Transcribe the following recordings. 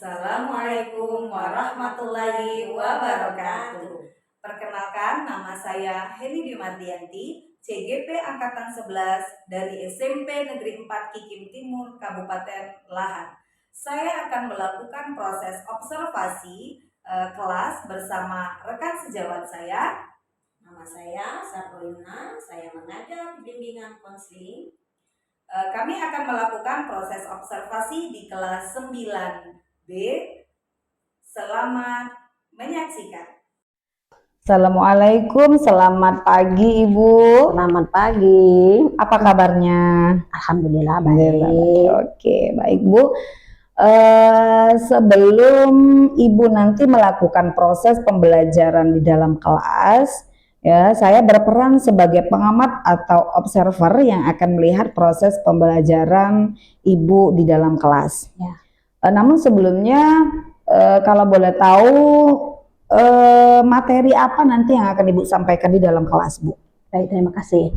Assalamualaikum warahmatullahi wabarakatuh. Perkenalkan, nama saya Heni Dimardianti, CGP Angkatan 11 dari SMP Negeri 4 Kikim Timur, Kabupaten Lahat. Saya akan melakukan proses observasi kelas bersama rekan sejawat saya. Nama saya Sabrina, saya mengajar bimbingan konseling. Kami akan melakukan proses observasi di kelas 9B. Selamat menyaksikan. Assalamualaikum, selamat pagi Ibu. Selamat pagi. Apa kabarnya? Alhamdulillah baik. Oke, baik Bu. Sebelum Ibu nanti melakukan proses pembelajaran di dalam kelas, ya, saya berperan sebagai pengamat atau observer yang akan melihat proses pembelajaran Ibu di dalam kelas. Ya. Namun sebelumnya, kalau boleh tahu, materi apa nanti yang akan Ibu sampaikan di dalam kelas, Bu? Baik, terima kasih.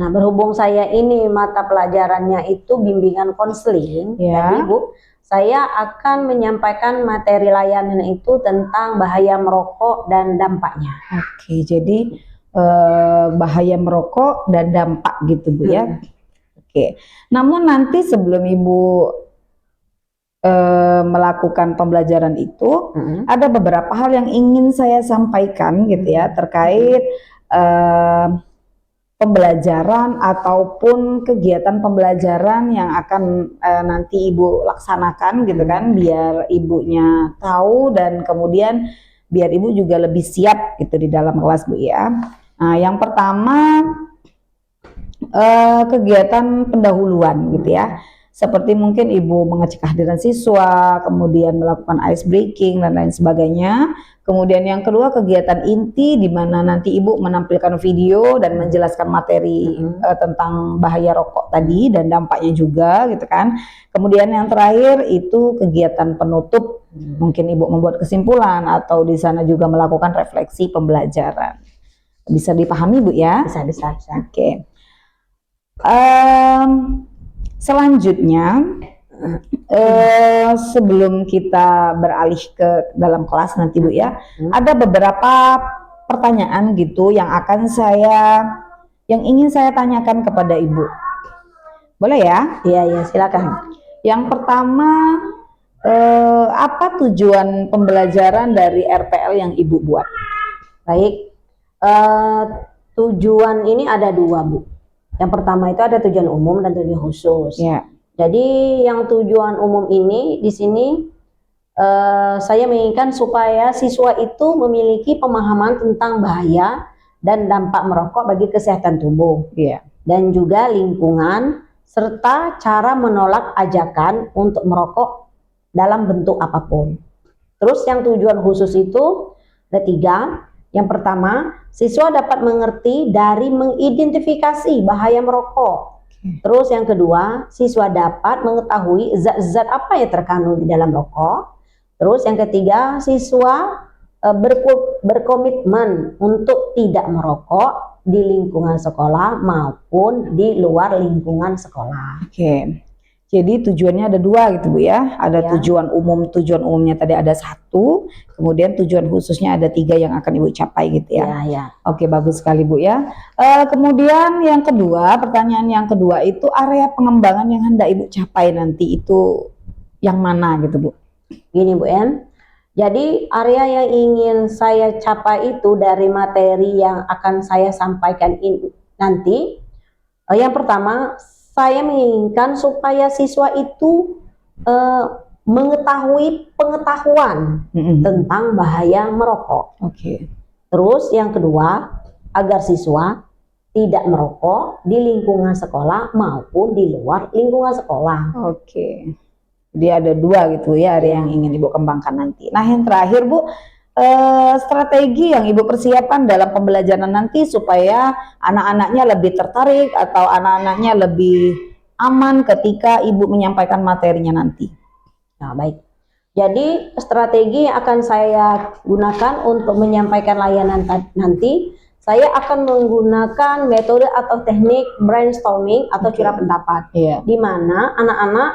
Nah, berhubung saya ini mata pelajarannya itu bimbingan konseling, Ya. jadi Bu, saya akan menyampaikan materi layanan itu tentang bahaya merokok dan dampaknya. Oke, jadi bahaya merokok dan dampak gitu Bu ya. Oke. Namun nanti sebelum Ibu melakukan pembelajaran itu, ada beberapa hal yang ingin saya sampaikan gitu ya, terkait pembelajaran ataupun kegiatan pembelajaran yang akan nanti Ibu laksanakan gitu kan, biar Ibunya tahu dan kemudian biar Ibu juga lebih siap gitu di dalam kelas Bu ya. Nah, yang pertama kegiatan pendahuluan gitu ya. Seperti mungkin Ibu mengecek kehadiran siswa, kemudian melakukan ice breaking dan lain sebagainya. Kemudian yang kedua kegiatan inti, di mana nanti Ibu menampilkan video dan menjelaskan materi tentang bahaya rokok tadi dan dampaknya juga gitu kan. Kemudian yang terakhir itu kegiatan penutup, mungkin Ibu membuat kesimpulan atau di sana juga melakukan refleksi pembelajaran. Bisa dipahami Bu ya? Bisa. Oke. Selanjutnya, sebelum kita beralih ke dalam kelas nanti Bu ya, ada beberapa pertanyaan gitu yang ingin saya tanyakan kepada Ibu. Boleh ya? Iya, silakan. Yang pertama, apa tujuan pembelajaran dari RPL yang Ibu buat? Baik, tujuan ini ada dua Bu. Yang pertama itu ada tujuan umum dan tujuan khusus. Ya. Jadi yang tujuan umum ini di sini saya menginginkan supaya siswa itu memiliki pemahaman tentang bahaya dan dampak merokok bagi kesehatan tubuh, dan juga lingkungan, serta cara menolak ajakan untuk merokok dalam bentuk apapun. Terus yang tujuan khusus itu ada tiga. Yang pertama, siswa dapat mengerti dari mengidentifikasi bahaya merokok. Terus yang kedua, siswa dapat mengetahui zat-zat apa yang terkandung di dalam rokok. Terus yang ketiga, siswa berkomitmen untuk tidak merokok di lingkungan sekolah maupun di luar lingkungan sekolah. Oke. Jadi tujuannya ada dua gitu Bu ya. Ada tujuan umumnya tadi ada satu, kemudian tujuan khususnya ada tiga yang akan Ibu capai gitu ya. Oke, bagus sekali Bu ya. Kemudian yang kedua, pertanyaan yang kedua itu area pengembangan yang hendak Ibu capai nanti itu yang mana gitu Bu? Gini Bu En, jadi area yang ingin saya capai itu dari materi yang akan saya sampaikan ini nanti, yang pertama, saya menginginkan supaya siswa itu mengetahui pengetahuan tentang bahaya merokok. Terus yang kedua, agar siswa tidak merokok di lingkungan sekolah maupun di luar lingkungan sekolah. Jadi ada dua gitu ya area yang ingin Ibu kembangkan nanti. Nah yang terakhir Bu, strategi yang Ibu persiapkan dalam pembelajaran nanti supaya anak-anaknya lebih tertarik atau anak-anaknya lebih aman ketika Ibu menyampaikan materinya nanti. Nah, baik. Jadi strategi yang akan saya gunakan untuk menyampaikan layanan nanti, saya akan menggunakan metode atau teknik brainstorming atau curah pendapat, di mana anak-anak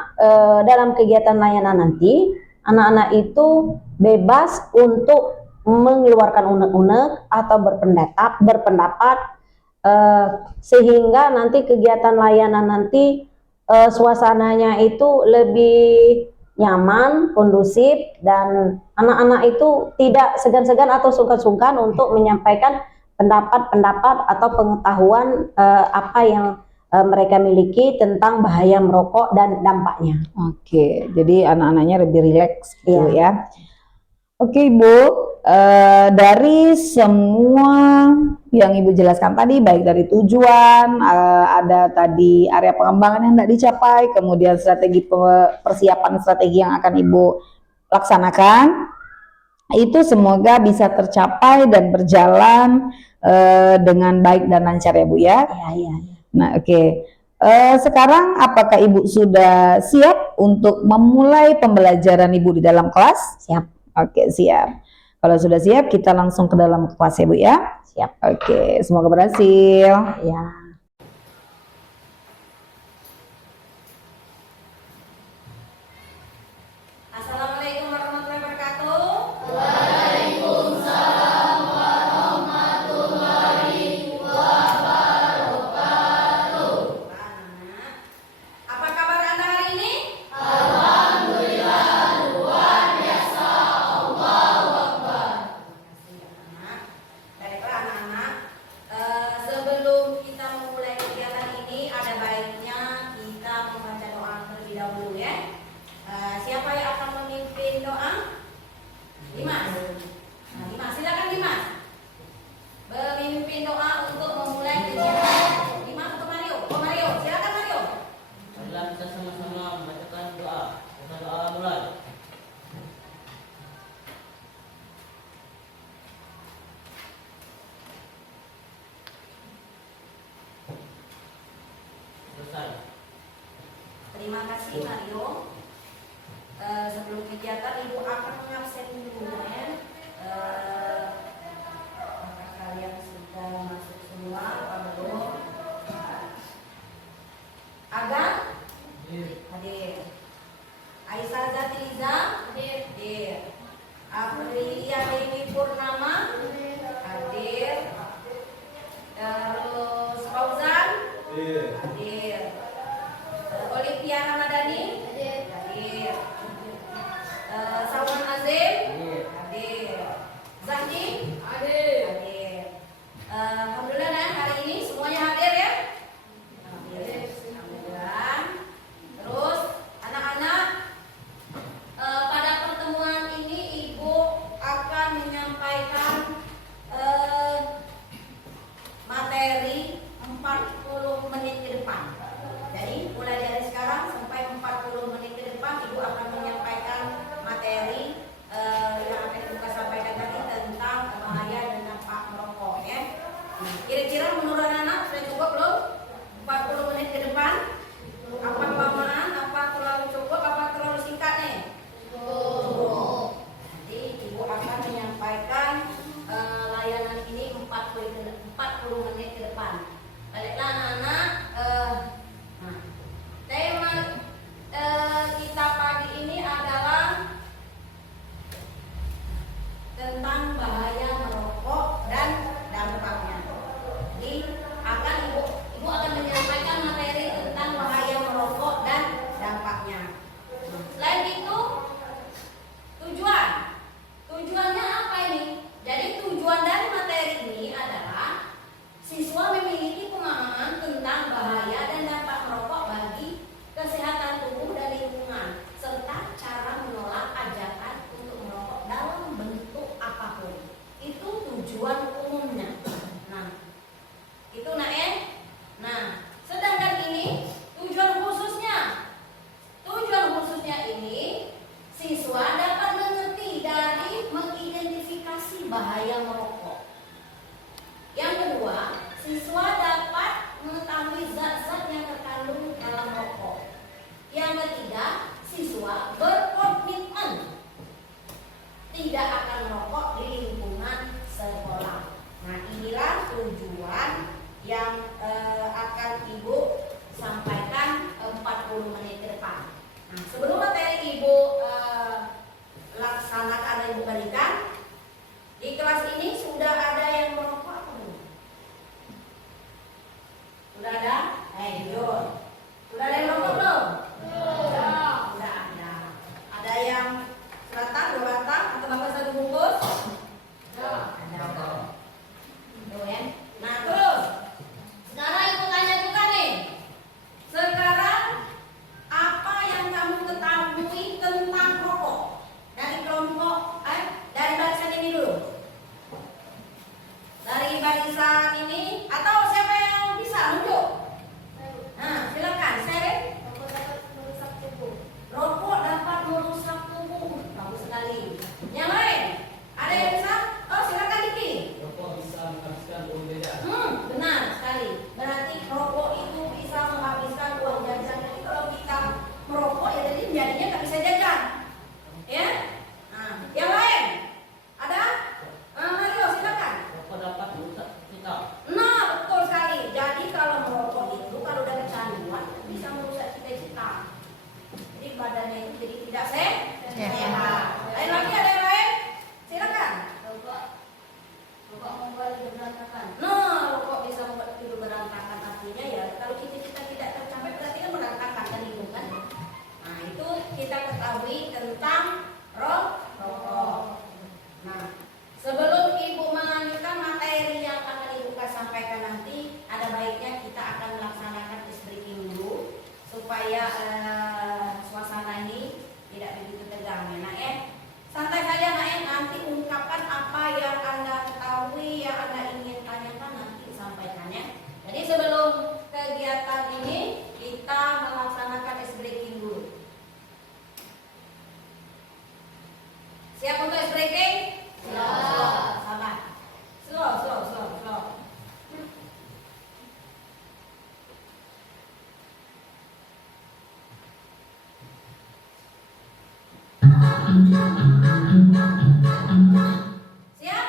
dalam kegiatan layanan nanti anak-anak itu bebas untuk mengeluarkan unek-unek atau berpendapat sehingga nanti kegiatan layanan nanti suasananya itu lebih nyaman, kondusif, dan anak-anak itu tidak segan-segan atau sungkan-sungkan untuk menyampaikan pendapat-pendapat atau pengetahuan apa yang mereka miliki tentang bahaya merokok dan dampaknya. Oke, jadi anak-anaknya lebih rileks gitu Iya. ya. Oke Ibu, dari semua yang Ibu jelaskan tadi, baik dari tujuan, ada tadi area pengembangan yang tidak dicapai, kemudian strategi persiapan strategi yang akan Ibu laksanakan, itu semoga bisa tercapai dan berjalan dengan baik dan lancar ya Bu ya. Iya. Nah, oke. Sekarang apakah Ibu sudah siap untuk memulai pembelajaran Ibu di dalam kelas? Siap. Oke, siap. Kalau sudah siap, kita langsung ke dalam kelas ya Bu ya. Siap. Oke, semoga berhasil. Ya. Assalamualaikum warahmatullahi wabarakatuh. Apa kabar Anda hari ini? Baiklah anak-anak, sebelum kita memulai kegiatan ini ada baiknya kita membaca doa terlebih dahulu ya. Siapa yang akan memimpin doa? Dimas. Nah, Dimas, silakan Dimas. Memimpin doa untuk memulai kegiatan. Dimas untuk Mario. Oh Mario, silakan Mario. Marilah kita sama-sama membacakan doa. Kita doa mulai. Selesai. Terima kasih Mario. Sebelum kegiatan Ibu akan mengabsen dulu ya. Apakah kalian sudah masuk semua apa belum? Agan? Hadir. Aisyah Zatiliza? Hadir. Aprilia Dewi Purnama? Hadir. Terus Fauzan? Hadir. Olivia Ramadhani? Hadir. Salman Azim? Hadir. Zahdi? Hadir. Alhamdulillah nah, hari ini semuanya hadir ya? Hadir. Alhamdulillah. Terus anak-anak, pada pertemuan ini Ibu akan menyampaikan materi 40 menit ke depan. Jadi mulai dari sekarang sampai 40 menit ke depan Ibu akan menyampaikan materi yang akan Ibu sampaikan tadi tentang bahaya dan dampak merokok ya. Nah, kira-kira menurut anak-anak sudah cukup belum? 40 menit ke depan? Apa kelamaan? Apa terlalu cukup? Apa terlalu singkat nih? Cukup. Nanti Ibu akan menyampaikan layanan ini 40 menit ke depan. Baiklah anak-anak, nah, tema kita pagi ini adalah tentang bahaya merokok dan dampaknya. Jadi Ibu akan menyampaikan materi tentang bahaya merokok dan dampaknya. Selain itu, tujuannya apa ini? Jadi tujuan dari materi ini adalah siswa memiliki pemahaman tentang bahaya dan dampak merokok bagi kesehatan tubuh dan lingkungan, serta cara menolak ajakan untuk merokok dalam bentuk apapun. Itu tujuan umumnya. Nah, itu Nah, sedangkan ini tujuan khususnya. Tujuan khususnya ini siswa dapat mengerti dari mengidentifikasi bahaya merokok. Yang kedua, siswa dapat mengetahui zat-zat yang terkandung dalam rokok. Yang ketiga, siswa berkomitmen tidak akan merokok di lingkungan sekolah. Nah, inilah tujuan yang akan Ibu sampaikan 40 menit ke depan. Nah, sebelum materi Ibu Ada yang sebatang, 2 batang, atau Bapak 1 bungkus? Ada. Tuh ya. Nah terus, sekarang Ibu tanya juga nih. Sekarang apa yang kamu ketahui tentang rokok? Dari kelompok, dari barisan ini dulu. Dari barisan ini, atau siapa yang bisa nunjuk? Nah, silakan, share. Rokok dapat merusak tubuh. Bagus sekali. Yang lain, ada yang bisa? Oh, silakan Diki. Rokok bisa menghabiskan uang jajan. Benar sekali. Berarti rokok itu bisa menghabiskan uang jajan. Jadi kalau kita merokok ya jadi jadinya nggak bisa jajan. Ya? Nah, yang lain ada? Mario silakan. Rokok dapat merusak vital. Nah, betul sekali. Jadi kalau merokok itu kalau udah kecanduan bisa merusak cita-cita. Jadi badannya itu jadi tidak sehat. Lain lagi ada yang lain? Silakan. Rokok membuat hidup berantakan. Nah, rokok bisa membuat hidup berantakan, artinya ya kalau cita-cita tidak tercapai berarti kan berantakan kan hidup kan. Nah, itu kita ketahui tentang rokok. Nah, sebelum Ibu melanjutkan materi yang akan Ibu sampaikan nanti, ada baiknya kita akan melaksanakan ice breaking dulu supaya suasana ini tidak begitu tegang ya nak ya. Santai saja nak ya, nanti ungkapkan apa yang Anda ketahui, yang Anda ingin tanyakan nanti sampaikan ya. Jadi sebelum kegiatan ini kita melaksanakan ice breaking dulu. Siap untuk ice breaking? Siap. Sabar. Slow. Siap? Siap kok? Siap.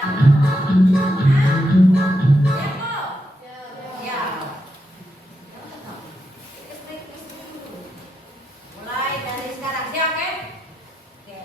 Mulai dari sekarang, siap kan? Oke.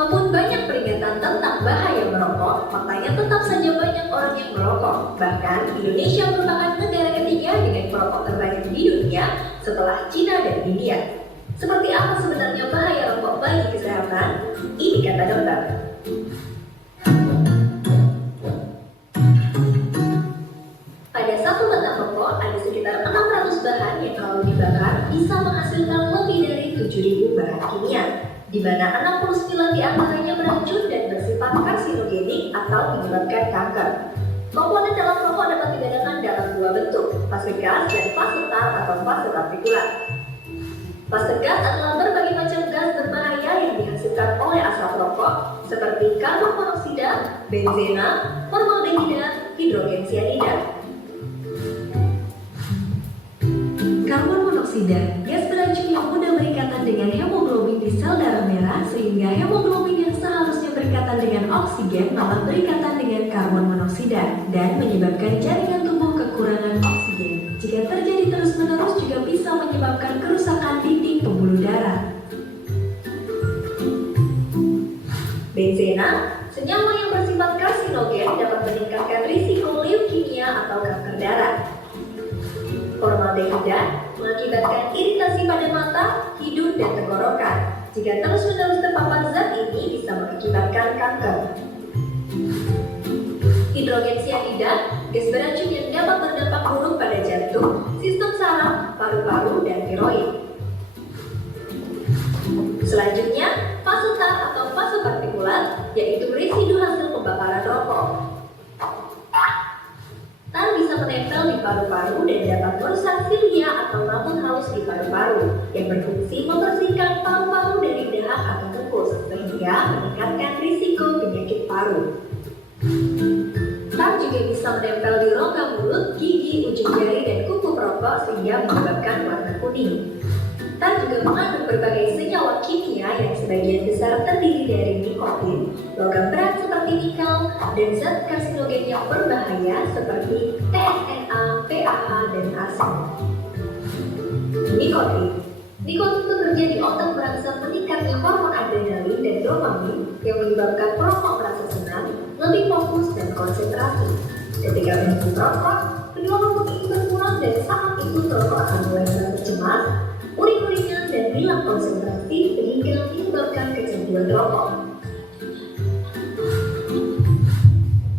Namun banyak peringatan tentang bahaya merokok, faktanya tetap saja banyak orang yang merokok. Bahkan Indonesia merupakan negara ketiga dengan perokok terbanyak di dunia setelah Cina dan India. Seperti apa sebenarnya bahaya rokok bagi kesehatan? Ini kata dokter. Pada satu batang rokok ada sekitar 600 bahan yang kalau dibakar bisa menghasilkan lebih dari 7.000 bahan kimia, di mana 69 diantaranya beracun dan bersifat karsinogenik atau menyebabkan kanker. Komponen dalam rokok dapat dibedakan dalam dua bentuk, fase gas dan fase tar atau fase partikulat. Fase gas adalah berbagai macam gas berbahaya yang dihasilkan oleh asap rokok, seperti karbon monoksida, benzena, formaldehida, hidrogen sianida. Karbon monoksida, gas beracun yang mudah berikatan dengan hemoglobin di sel darah merah sehingga hemoglobin yang seharusnya berikatan dengan oksigen malah berikatan dengan karbon monoksida dan menyebabkan jaringan tubuh kekurangan oksigen. Jika terjadi terus-menerus juga bisa menyebabkan kerusakan dinding pembuluh darah. Benzena, senyawa yang bersifat karsinogen dapat meningkatkan risiko leukemia atau kanker darah. Formaldehida mengakibatkan iritasi pada mata, hidung, dan tenggorokan. Jika terus-menerus terpapar zat ini bisa mengakibatkan kanker. Hidrogen sianida, gas beracun yang dapat berdampak buruk pada jantung, sistem saraf, paru-paru, dan tiroid. Selanjutnya, fase tar atau fase partikulat, yaitu residu hasil pembakaran rokok. Tar bisa menempel di paru-paru dan dapat merusak silia atau rambut halus di paru-paru yang berfungsi membersihkan paru-paru dari dahak atau tikus sehingga meningkatkan risiko penyakit paru. Tar juga bisa menempel di rongga mulut, gigi, ujung jari, dan kuku perokok sehingga menyebabkan warna kuning. Tar juga mengandung berbagai senyawa kimia yang sebagian besar terdiri dari nikotin, logam berat seperti nikel, dan zat karsinogen yang berbahaya seperti TSNA, PAH, dan arsen. Nikotin bekerja di otak merangsang meningkatnya hormon adrenalin dan dopamin yang menyebabkan perokok merasa senang, lebih fokus, dan konsentrasi. Ketika berhenti merokok, kedua hormon ini berkurang dan saat itu perokok akan mulai merasa cemas, uring-uringan, dan hilang konsentrasi sehingga menyebabkan kecanduan rokok.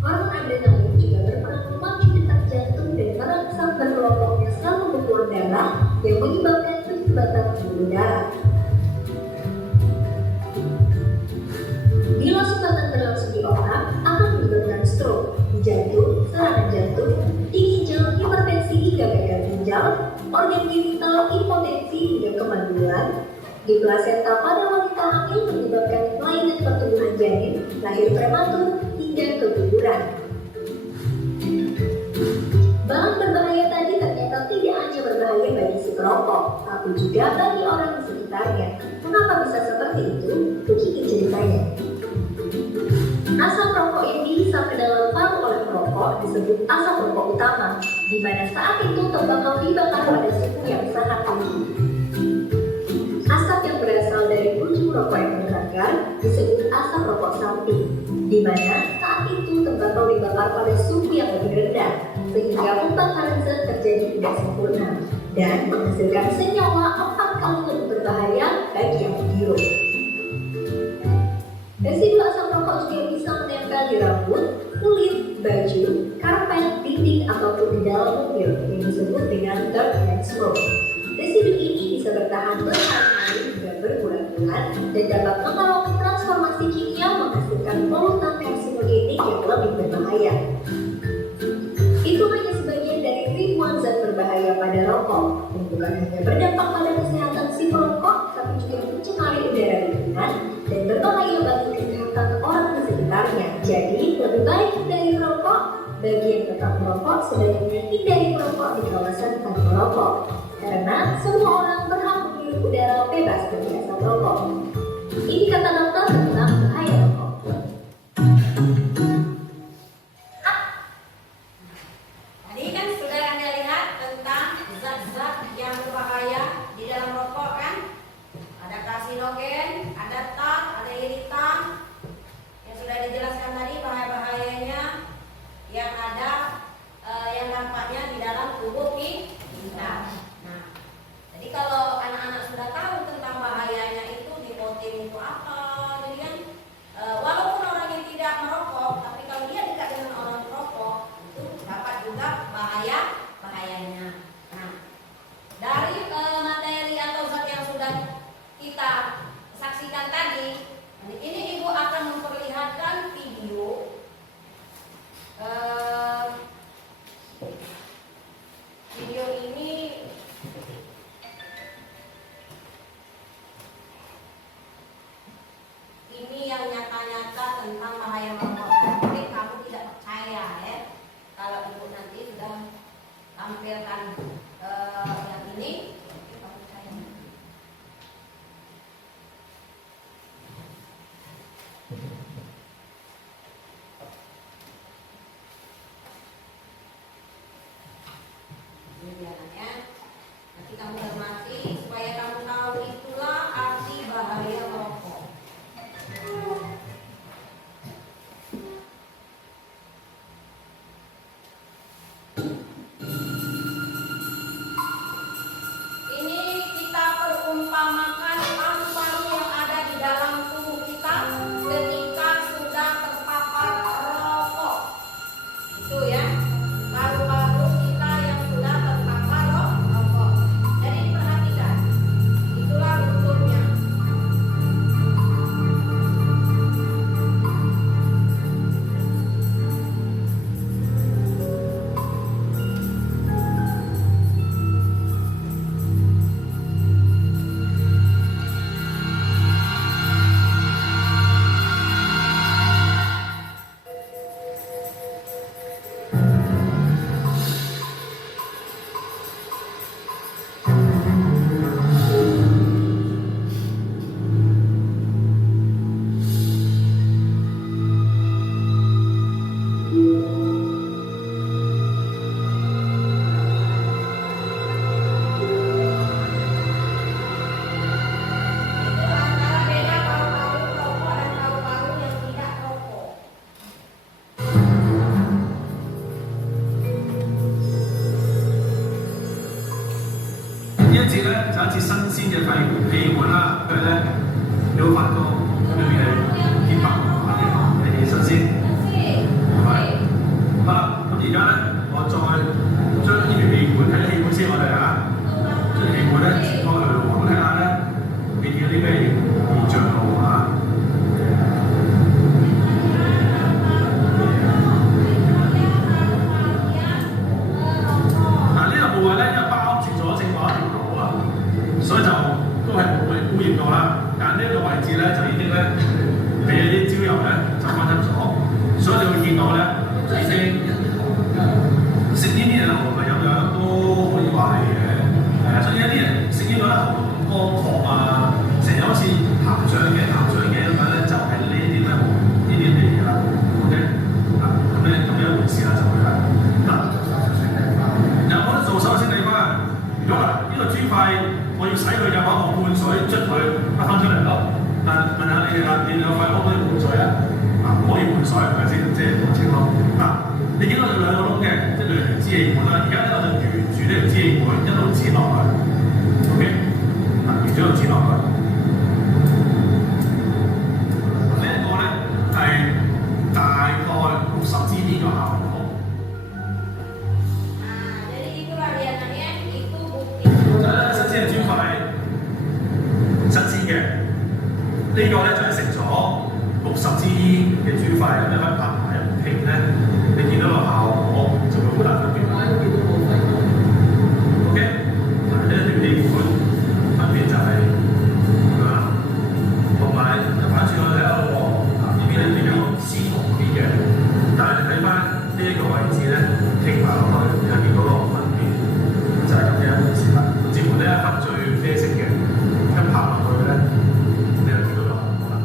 Hormon adrenalin juga berperan memacu detak jantung dan merangsang berkelompoknya sel pembekuan darah yang menyebabkan penyumbatan pembuluh darah. Bila sumbatan berlangsung di otak, akan menyebabkan stroke, di jantung, serangan jantung, di ginjal, hipertensi hingga gagal ginjal, organ genital, impotensi hingga kemandulan. Di plasenta pada wanita hamil menyebabkan kelainan pertumbuhan janin, lahir prematur, hingga keguguran. Bahan berbahaya tadi ternyata tidak hanya berbahaya bagi si perokok, tapi juga bagi orang di sekitarnya. Mengapa bisa seperti itu? Begini ceritanya. Asap rokok yang dihisap ke dalam paru oleh perokok disebut asap rokok utama, di mana saat itu tembakau dibakar pada suhu yang sangat tinggi. Asap yang berasal dari ujung rokok yang terbakar disebut asap rokok samping, di mana saat itu tembakau dibakar pada suhu yang lebih rendah, sehingga pembakaran zat terjadi tidak sempurna dan menghasilkan senyawa 4 kali lebih berbahaya bagi yang menghirup. Residu asap rokok juga bisa menempel di rambut, kulit, baju, karpet, dinding, ataupun di dalam mobil yang disebut dengan dirt and smoke. Residu ini bisa bertahan berhari-hari hingga berbulan-bulan dan dapat mengalami transformasi kimia menghasilkan polutan karsinogenik yang lebih berbahaya. Itu hanya sebagian dari ribuan zat berbahaya pada rokok, yang bukan hanya berdampak pada kesehatan si perokok, tapi juga mencemari udara lingkungan dan berbahaya bagi kesehatan orang di sekitarnya. Jadi, lebih baik hindari merokok. Bagi yang tetap merokok, sebaiknya hindari merokok di kawasan tanpa rokok, karena semua orang berhak menghirup udara bebas dari asap rokok. Ini kata dokter tentang bahaya rokok. Tadi kan sudah Anda lihat tentang zat-zat yang berbahaya di dalam rokok kan? Ada karsinogen, ada tar, ada iritan, tampilkan yang ini. Ini biaranya. Nanti kamu cermati supaya kamu tahu itulah arti bahaya merokok. Ini kita perumpamakan paru-paru yang ada di dalam tubuh kita ketika sudah terpapar rokok. Itu ya, paru-paru kita yang sudah terpapar rokok. Jadi diperhatikan, itulah bentuknya. Itu antara beda paru-paru rokok dan paru-paru yang tidak rokok. 呢一節咧就一節新鮮嘅肺氣管啦，佢咧你會發覺裏面係潔白嘅，係新鮮，係咪？好啦，咁而家咧我再將呢條氣管睇氣管先，我哋將氣管咧切開佢，我睇下咧你見到啲咩現象咯嚇。嗱呢個部位咧，因為包住咗正話一條路啊，所以就都係冇被污染到啦。但呢個位置咧就已經咧俾一啲焦油咧就分咗，所以你會見到咧已經食呢啲嘢咧喉嚨有樣都可以話係嘅，所以一啲人食呢個咧喉嚨乾渴啊，成日好似痰脹嘅咁樣咧，就係呢啲咧呢啲嚟嘅啦。OK， 咁樣一回事啦就會啦。嗱，我哋做手先地翻。如果呢個豬肺我要洗佢嘅話，我灌水捽佢拔翻出嚟咯。但問下你啦，你兩塊可唔可以灌水啊？唔可以灌水係咪先？即係講清楚。你見到有兩個窿嘅，即係兩條支氣管啦。而家咧我就沿住呢條支氣管一路剪落去。OK， 沿住一路剪落去。呢一個咧係大概60 GP 嘅效果。 Jadi itulah biasanya itu bukti. 新鮮嘅豬肺，新鮮嘅呢個咧就係食咗60支嘅豬肺，你可以拍埋一拼咧，你見到個效果就會好大分別。OK， 嗱呢一條氣管分別就係咁樣啦，同埋反轉我睇下喎，呢邊咧比較鮮紅啲嘅，但係你睇翻呢一個位置咧，傾埋落去，你就見到個分別就係咁嘅一回事啦。至乎呢一忽最啡色嘅，一拍落去咧，你就見到個效果啦。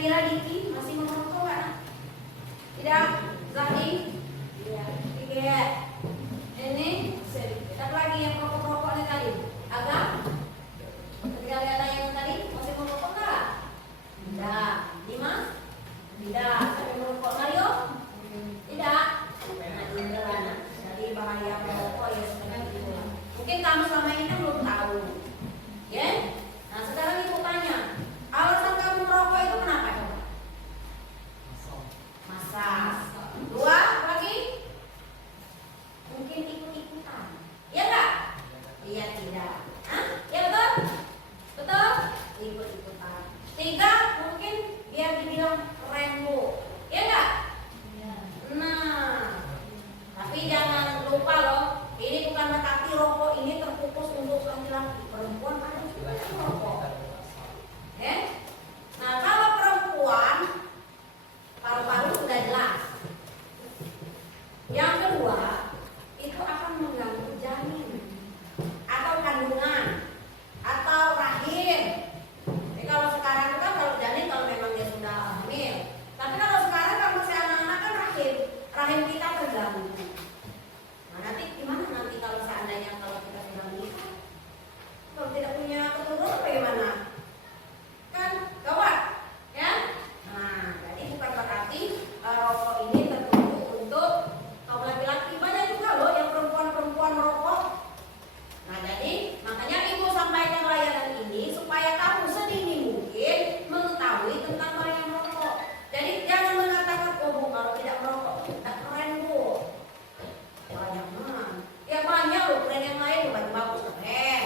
kira-kira Diki masih merokok nggak? Tidak, Zahdi? Iya. Tiga. Ini, siapa lagi yang merokok nih tadi? Agak? Ketika lihat yang tadi masih merokok nggak? Tidak. Dimas? Tidak. Sampai merokok Mario? Tidak. Nah, ini lah. Jadi bahaya merokok ya sebenarnya gitu. Mungkin kamu selama ini kan belum tahu, ya? Nah sekarang ibu tanya, alasan kamu merokok itu kenapa coba? Masa? Dua lagi? Mungkin ikut-ikutan, ya nggak? Iya tidak. Hah? Ya betul? Betul? Ikut-ikutan. Tiga, mungkin biar dibilang keren bu, ya nggak? Nah, tapi jangan lupa loh, ini bukan berarti rokok ini terfokus untuk laki-laki, perempuan ada juga yang merokok. Nah kalau perempuan paru-paru sudah jelas. Yang kedua itu akan mengganggu janin atau kandungan atau rahim. Jadi kalau sekarang kan kalau janin kalau memang dia sudah hamil. Tapi kalau sekarang kalau masih anak-anak kan rahim kita terganggu. Nah nanti gimana nanti kalau seandainya kalau kita sudah menikah, kalau tidak punya keturunan bagaimana? Kan gawat, ya? Nah jadi bukan berarti rokok ini tertentu untuk kaum laki-laki. Banyak juga loh yang perempuan-perempuan merokok. Nah jadi makanya ibu sampaikan layanan ini supaya kamu sedini mungkin mengetahui tentang bahaya merokok. Jadi jangan mengatakan oh bu kalau tidak merokok tidak keren bu. Banyak mana? Ya banyak loh keren yang lain bagus keren.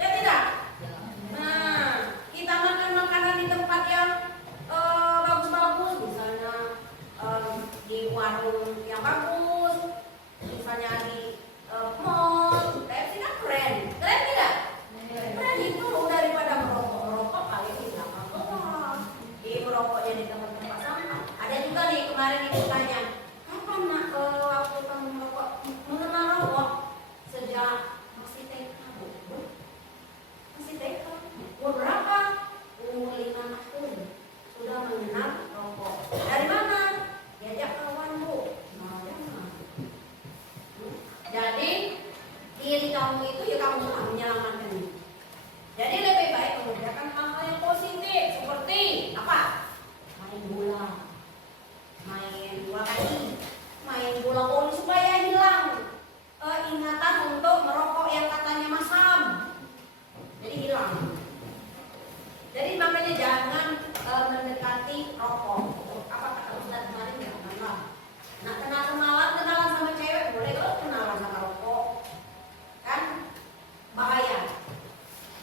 Ya tidak? Nah kita makan makanan di tempat yang bagus-bagus, misalnya di warung yang bagus, misalnya di mall, kayak tidak keren tidak? Keren itu daripada merokok paling di belakang kelas, di merokoknya di tempat-tempat sampah. Ada juga nih kemarin ibu tanya, kapan nak waktu kamu merokok mengenal rokok? Sejak masih TK bu, masih TK. Umur berapa? Umur 5 tahun sudah mengenal rokok. Dari mana? Diajak kawan bu. Nah, jadi diri kamu itu ya kamu lah menyelamatkan diri. Jadi lebih baik mengerjakan hal-hal yang positif seperti apa? Main bola, main bola kaki, main bola voli supaya hilang ingatan untuk merokok yang katanya masam. Jadi hilang. Jadi makanya jangan mendekati rokok. Apa kata Ustaz kemarin ya? Nah kenalan sama cewek boleh kalau kenalan sama rokok, kan bahaya.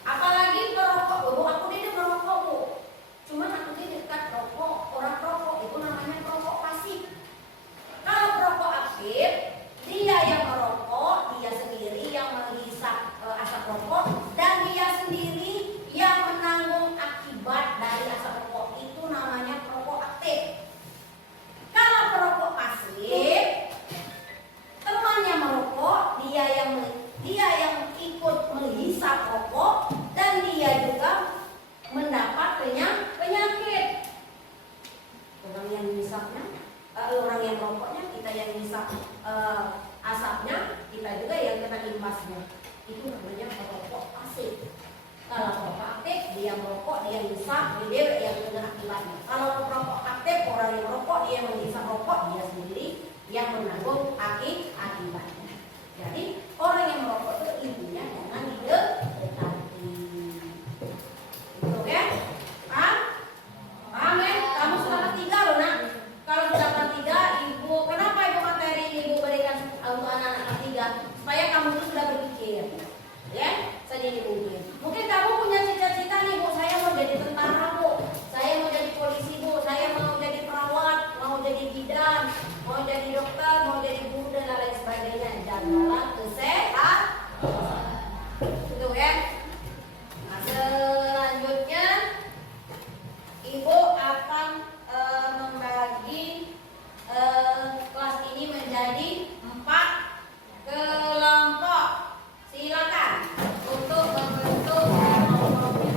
Apalagi perokok, bu aku tidak merokok bu. Cuman aku tidak dekat rokok, orang rokok itu namanya perokok pasif. Kalau perokok aktif, dia yang merokok, dia sendiri yang menghisap asap rokok dan dia sendiri yang menanggung akibat dari asap rokok. Itu namanya perokok aktif. Kalau perokok pasif, temannya merokok, dia yang ikut menghisap rokok dan dia juga mendapat penyakit. Orang yang menghisapnya, orang yang merokoknya, kita yang menghisap asapnya, kita juga yang kena imbasnya. Itu namanya perokok pasif. Kalau perokok aktif, dia merokok, dia menghisap, dia yang kena akibatnya. Kalau perokok aktif, orang yang merokok, dia menghisap rokok, dia sendiri yang menanggung akibatnya. Jadi orang yang merokok itu intinya jangan didekati. Gitu kan? Paham? Paham ya? Kamu sudah ketiga loh nak. Kalau sudah ketiga, ibu kenapa ibu materi ibu berikan untuk anak-anak ketiga supaya kamu itu sudah berpikir, ya sedini mungkin. Mungkin kamu punya cita-cita nih bu, saya mau jadi tentara bu, saya mau jadi polisi bu, saya mau jadi perawat, mau jadi bidan, mau jadi dokter, mau jadi guru dan lain sebagainya. Jagalah kesehatan, gitu ya. Nah, selanjutnya ibu akan membagi kelas ini menjadi 4 kelompok. Silakan untuk membentuk kelompoknya.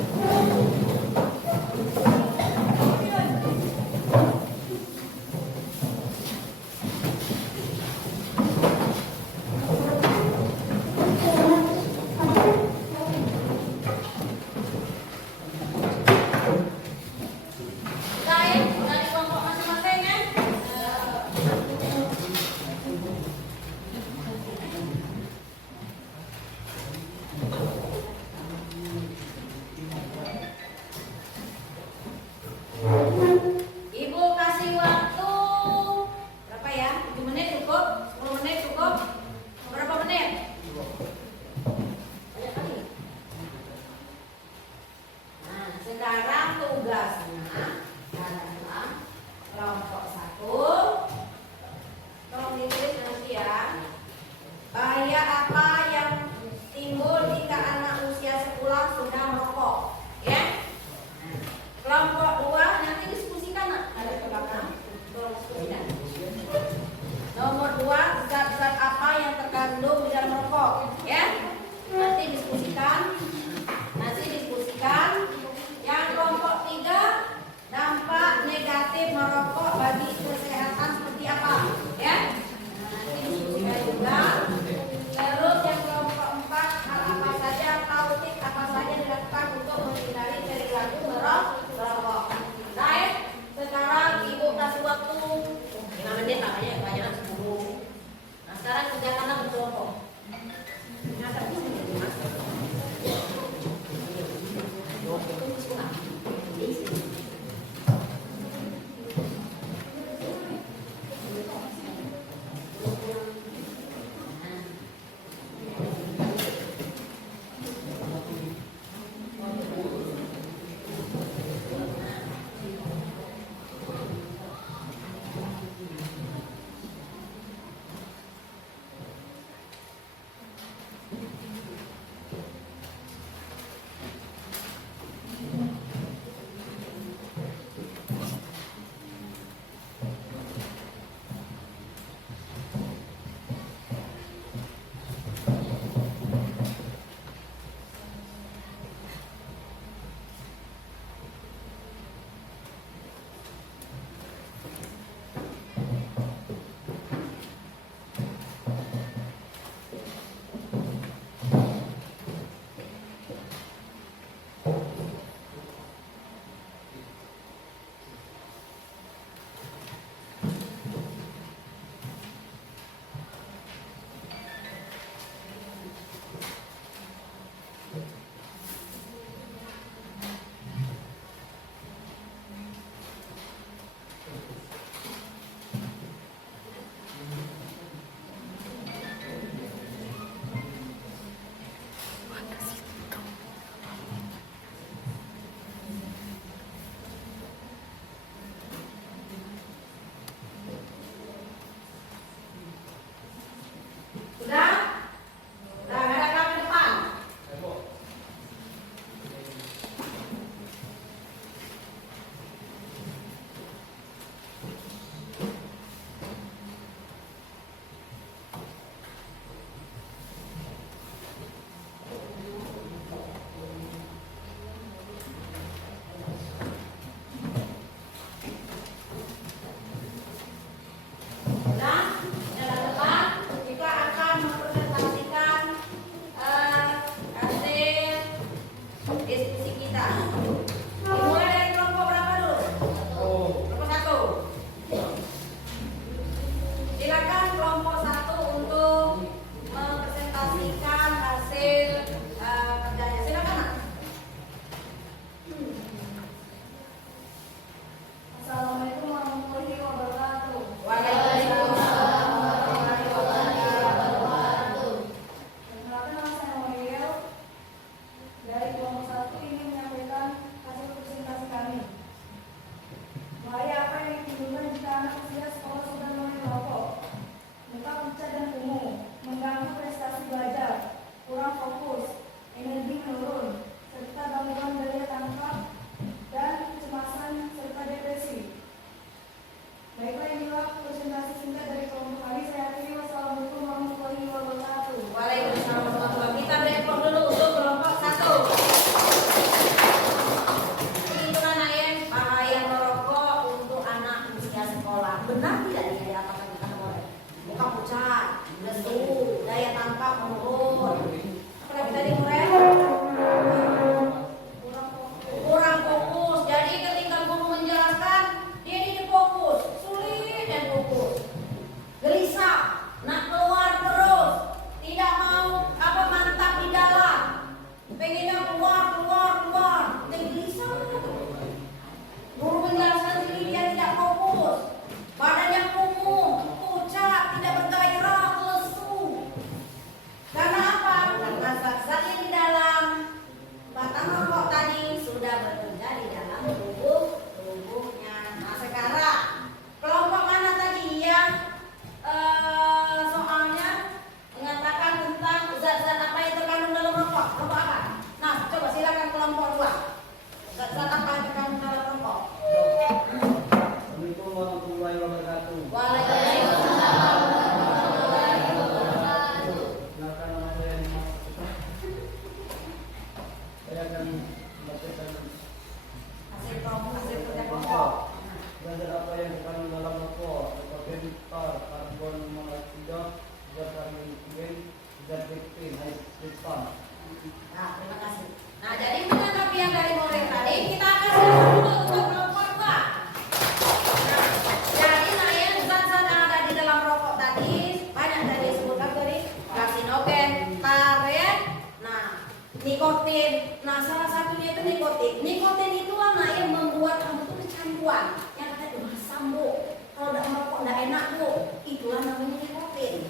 perempuan yang kata Sambo, kalau udah merokok nggak enak Bu, itulah namanya nikotin.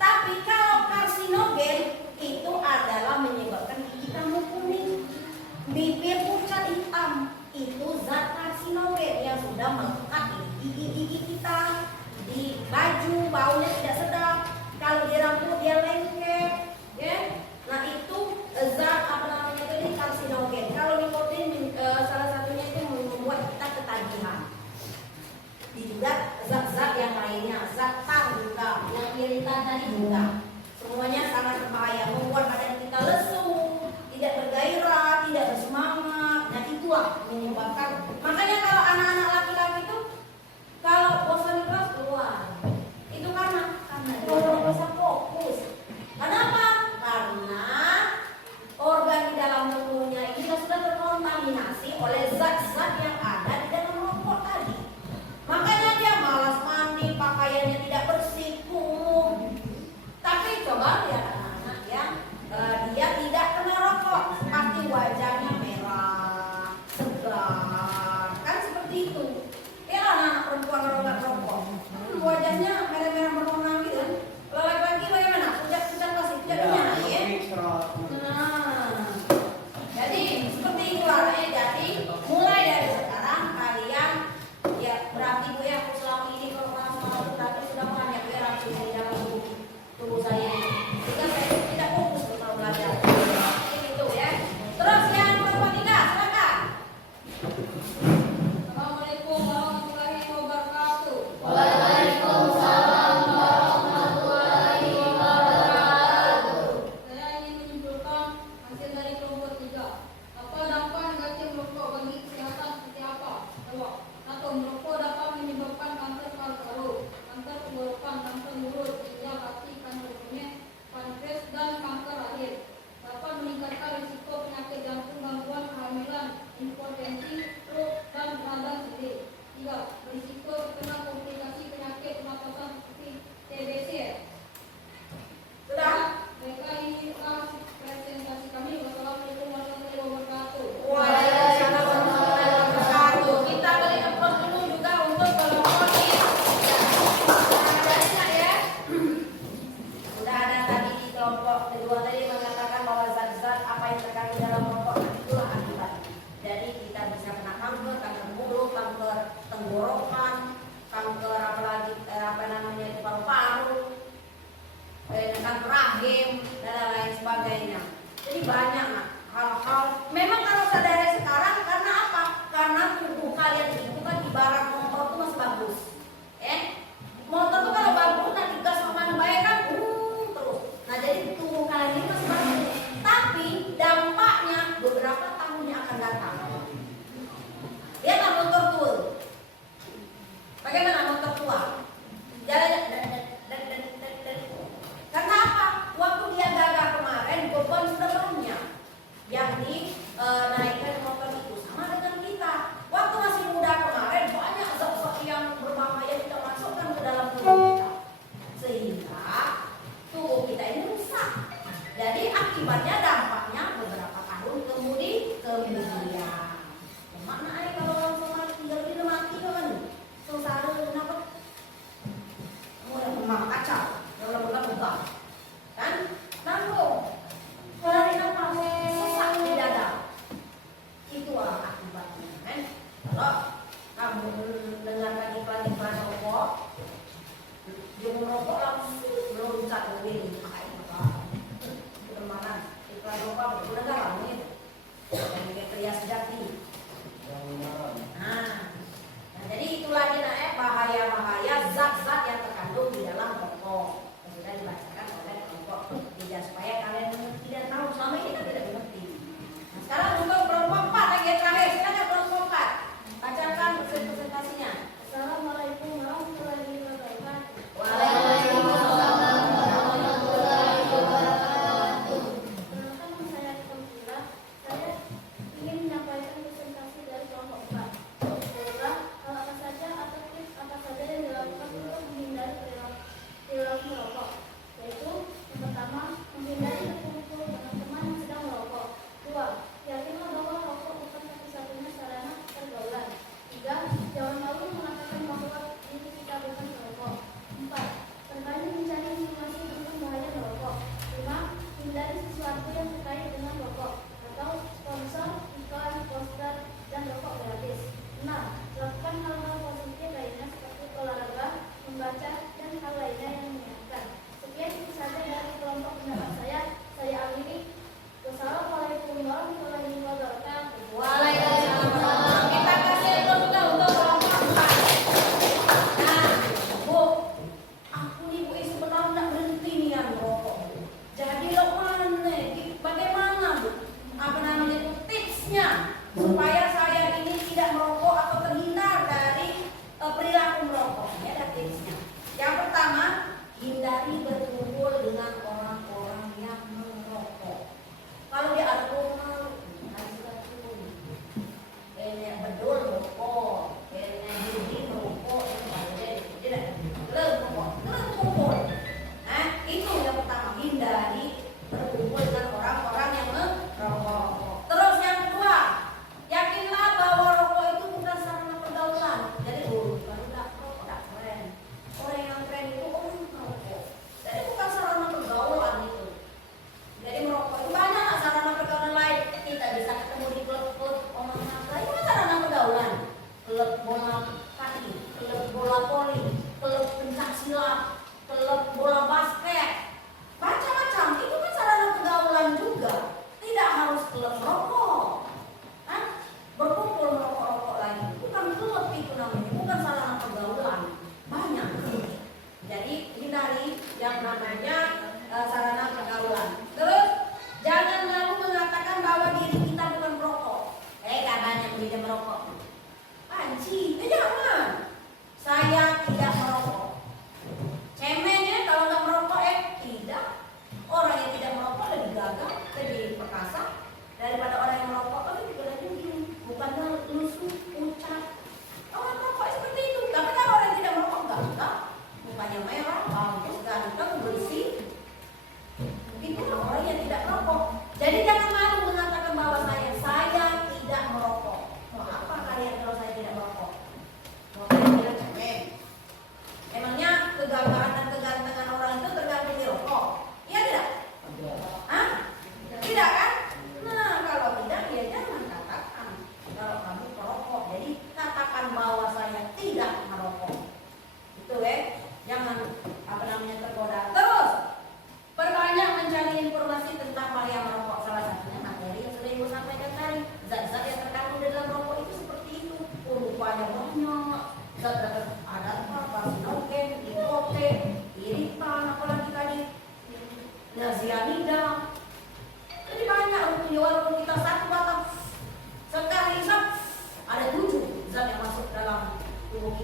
Tapi kalau karsinogen itu adalah menyebabkan gigi kamu kuning, bibir pucat hitam, itu zat karsinogen yang sudah melekat di gigi-gigi kita, di baju baunya tidak sedap, kalau di rambut dia lengket, ya. Nah itu zat apa namanya itu karsinogen. Kalau nikotin salah satunya itu membuat kita ketagihan. Juga zat-zat yang lainnya, zat tang juga, yang iritan tadi juga, semuanya sangat berbahaya, membuat badan kita lesu, tidak bergairah, tidak bersemangat. Nah itulah menyebabkan. Makanya kalau anak-anak laki-laki itu kalau bosan kelas keluar, itu karena dia tidak bisa fokus. Kenapa? Karena organ di dalam tubuhnya ini sudah terkontaminasi oleh zat-zat yang ada di dalam rokok tadi. Makanya dia malas mandi, pakaiannya tidak bersih, kumuh. Tapi coba lihat anak-anak yang dia tidak kena rokok, pasti wajahnya merah, segar, kan seperti itu. Ya anak-anak perempuan kalau nggak rokok, wajahnya merah-merah berwarna gitu kan. Kalau laki-laki bagaimana? Pucat-pucat pasti, pucat minyak ya. Nah, jadi seperti itu artinya. Jadi mulai dari sekarang kalian ya berarti Bu ya, aku selama ini kalau malam berarti sudah banyak ya reaksi di dalam tubuh saya. Sehingga saya tidak fokus kalau belajar. Itu ya. Terus yang nomor 3, silakan. Assalamualaikum warahmatullahi wabarakatuh. Waalaikumsalam warahmatullahi wabarakatuh. Saya ingin menyimpulkan hasil dari kelompok 3. Apa dampak negatif merokok bagi kesehatan seperti apa? Jawab. 1. Merokok dapat menyebabkan kanker paru-paru, kanker tenggorokan, kanker mulut, ginjal, hati, kanker kunyit, pankreas, dan kanker rahim. Dapat meningkatkan risiko penyakit jantung, gangguan kehamilan, impotensi, stroke, dan radang sendi. 3. Berisiko terkena komplikasi penyakit pernapasan seperti TBC. Sudah? Mereka ini presentasi kami. Wassalamualaikum warahmatullahi wabarakatuh. Waalaikumsalam warahmatullahi wabarakatuh. Kita beri applause dulu juga untuk kelompok ini. Ya. Sudah ada tadi di kelompok kedua tadi mengatakan bahwa zat-zat apa yang terkandung dalam rokok itulah akibat. Jadi kita bisa kena kanker, kanker mulut, kanker tenggorokan, kanker apalagi apa namanya itu paru-paru, kanker rahim dan lain sebagainya. Jadi banyak hal-hal. Memang kalau sadar sekarang karena apa? Karena tubuh kalian itu kan ibarat motor itu masih bagus. Motor itu kalau bagus nanti gas kemana baik kan terus. Nah jadi tubuh kalian ini masih bagus. Tapi dampaknya beberapa tahun yang akan datang. Lihatlah motor tua. Bagaimana motor tua? Jalan. Karena apa? Waktu dia gagal kemarin beban sudah banyak yang dinaikkan motor itu. Sama dengan kita. Waktu masih muda kemarin banyak zat-zat yang berbahaya kita masukkan ke dalam tubuh kita. Sehingga tubuh kita ini rusak. Jadi akibatnya dampaknya beberapa tahun kemudian. Mana kalau orang Somali tinggal di rumah mati kan? Sengsara kenapa? Udah memang kacau. Udah buka. Kan? Nanggung. Kalau kenapa? Sesak di dada. Itu akibatnya, kan? Kalau kamu dengarkan iklan-iklan rokok, dia merokok langsung meloncat lebih pakai apa? Kemarin iklan rokok benar-benar ramai. Yang pria sejati. Nah, jadi itulah bahaya-bahaya zat-zat yang terkandung di dalam rokok. Sudah dibacakan oleh kelompok 3 supaya kalian mengerti dan tahu. Selama ini kan tidak mengerti. Nah, sekarang untuk kelompok 4 lagi yang terakhir. Silakan kelompok 4. Bacakan presentasinya. Assalamualaikum warahmatullahi wabarakatuh. Waalaikumsalam warahmatullahi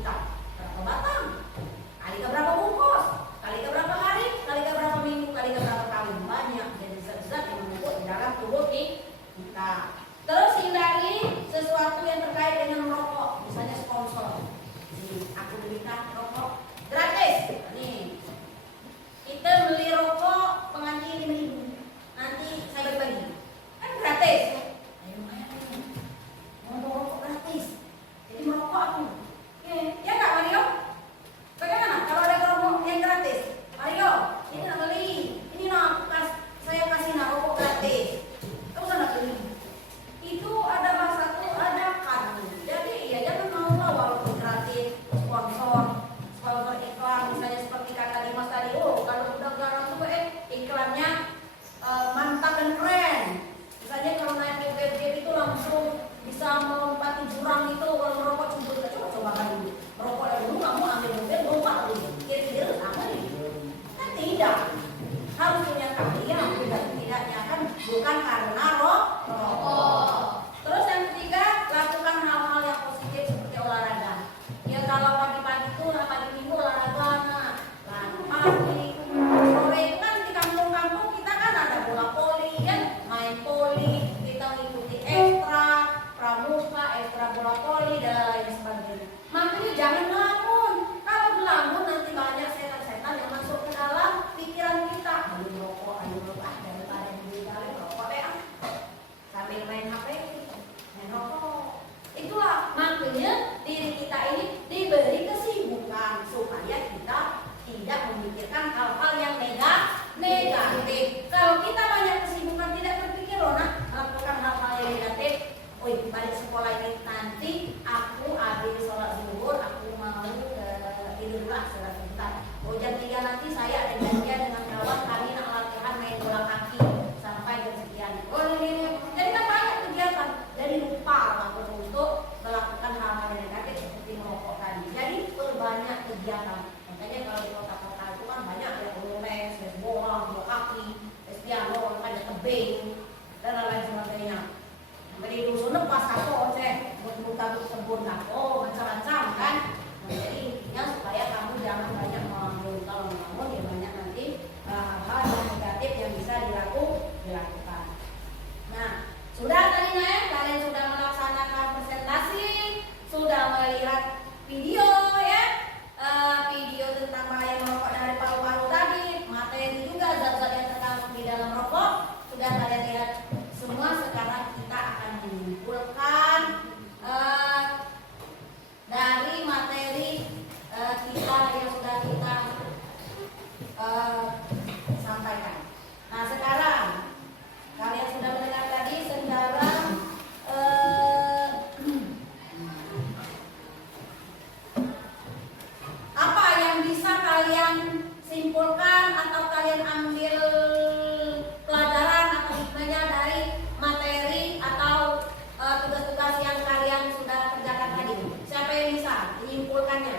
kita? Berapa batang? Kali ke berapa bungkus? Kali ke berapa hari? Kali ke berapa minggu? Kali ke berapa tahun? Banyak jadi zat-zat yang menumpuk di dalam tubuh kita. Terus hindari sesuatu yang terkait dengan merokok, misalnya sponsor. Aku belikan rokok gratis. Nih, kita beli rokok pengantin 5.000, nanti saya bagi-bagi, kan gratis. Ayo lumayan nih, mau rokok gratis, jadi merokok aku. Ya nggak Mario? Bagaimana kalau ada rokok yang gratis? Mario, ini nak beli, ini nak saya kasih nak rokok gratis. Kamu sana beli. Itu ada bahasa tuh ada kan. Jadi ya jangan mau walaupun gratis sponsor iklan, misalnya seperti kata Dimas tadi. Oh kalau udah garang tuh iklannya mantap dan keren. Misalnya kalau naik BBM itu langsung bisa melompati jurang itu. Kalau merokok coba kan dulu. Merokok dulu kamu ambil mobil lompat dulu. Kira-kira sama nih. Kan tidak. Harus punya keahlian. Tidaknya kan bukan karena rokok. Terus yang ketiga, lakukan hal-hal yang positif seperti olahraga. Ya kalau pagi-pagi itu, pagi minggu olahraga, pagi sore itu kan di kampung-kampung kita kan ada bola voli, ya main voli, kita mengikuti ekstra pramuka, ekstra bola voli dan lain sebagainya. Makanya jangan ngelamun. Kalau ngelamun nanti banyak setan-setan yang masuk ke dalam pikiran kita. Ayo rokok, daripada di dalam rokok deh, sambil main HP. Rokok. Itulah makanya diri kita ini diberi kesibukan supaya kita tidak memikirkan hal-hal yang negatif. Kalau kita banyak kesibukan tidak berpikir loh melakukan hal-hal yang negatif. Balik sekolah ini nanti aku habis sholat zuhur aku mau tidur lah sebentar. Jam 3 nanti saya ada janjian dengan kawan kami nak latihan main bola kaki sampai jam sekian. Ini. Jadi kan banyak kegiatan. Jadi lupa untuk melakukan hal-hal yang negatif seperti merokok tadi. Jadi perbanyak kegiatan. Makanya kalau di kota-kota itu kan banyak ya les bola, bola kaki, les piano, ada tebing dan lain sebagainya. Beri dusun pas kako buta kebun kako macam-macam kan. Jadi intinya supaya kamu jangan banyak mengambil kalau ya banyak nanti hal-hal yang negatif yang bisa dilakukan. Nah, sudah tadi kalian sudah melaksanakan presentasi, sudah melihat video ya, video tentang bahaya merokok dari paru-paru tadi, materi juga zat-zat yang terkandung di dalam rokok sudah kalian lihat semua. Sekarang kita akan menyimpulkan dari materi kita yang sudah kita sampaikan. Nah sekarang kalian sudah mendengar tadi sekarang apa yang bisa kalian simpulkan atau kalian ambil pelajaran atau hikmahnya dari materi atau tugas-tugas yang kalian sudah kerjakan tadi. Siapa yang bisa menyimpulkannya?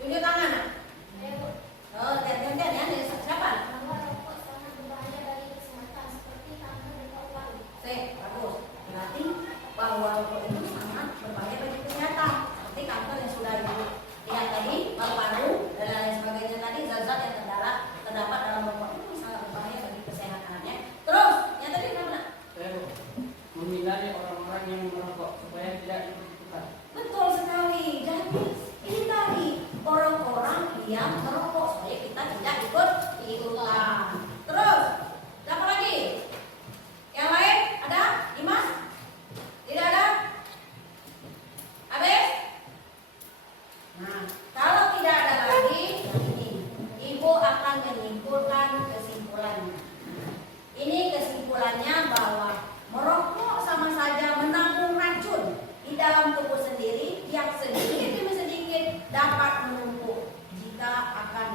Tunjuk tangan. Oh, gantian ya, dari siapa? Bagus. Berarti bahwa rokok itu sangat berbahaya bagi kesehatan. Seperti kanker yang sudah lihat tadi, paru-paru dan lain sebagainya tadi, zat-zat yang terdapat dalam rokok itu sangat berbahaya bagi kesehatannya. Terus, yang tadi apa? Menghindari orang-orang yang merokok supaya tidak ikut-ikutan. Betul sekali. Jadi ini tadi orang-orang yang merokok supaya kita tidak ikut-ikutan. Terus, apa lagi? Yang lain ada? Dimas? Tidak ada? Habis? Nah, kalau tidak ada lagi, ini Ibu akan menyimpulkan kesimpulannya. Ini kesimpulannya bahwa merokok sama saja menabung racun di dalam tubuh sendiri yang sedikit demi sedikit dapat menumpuk jika akan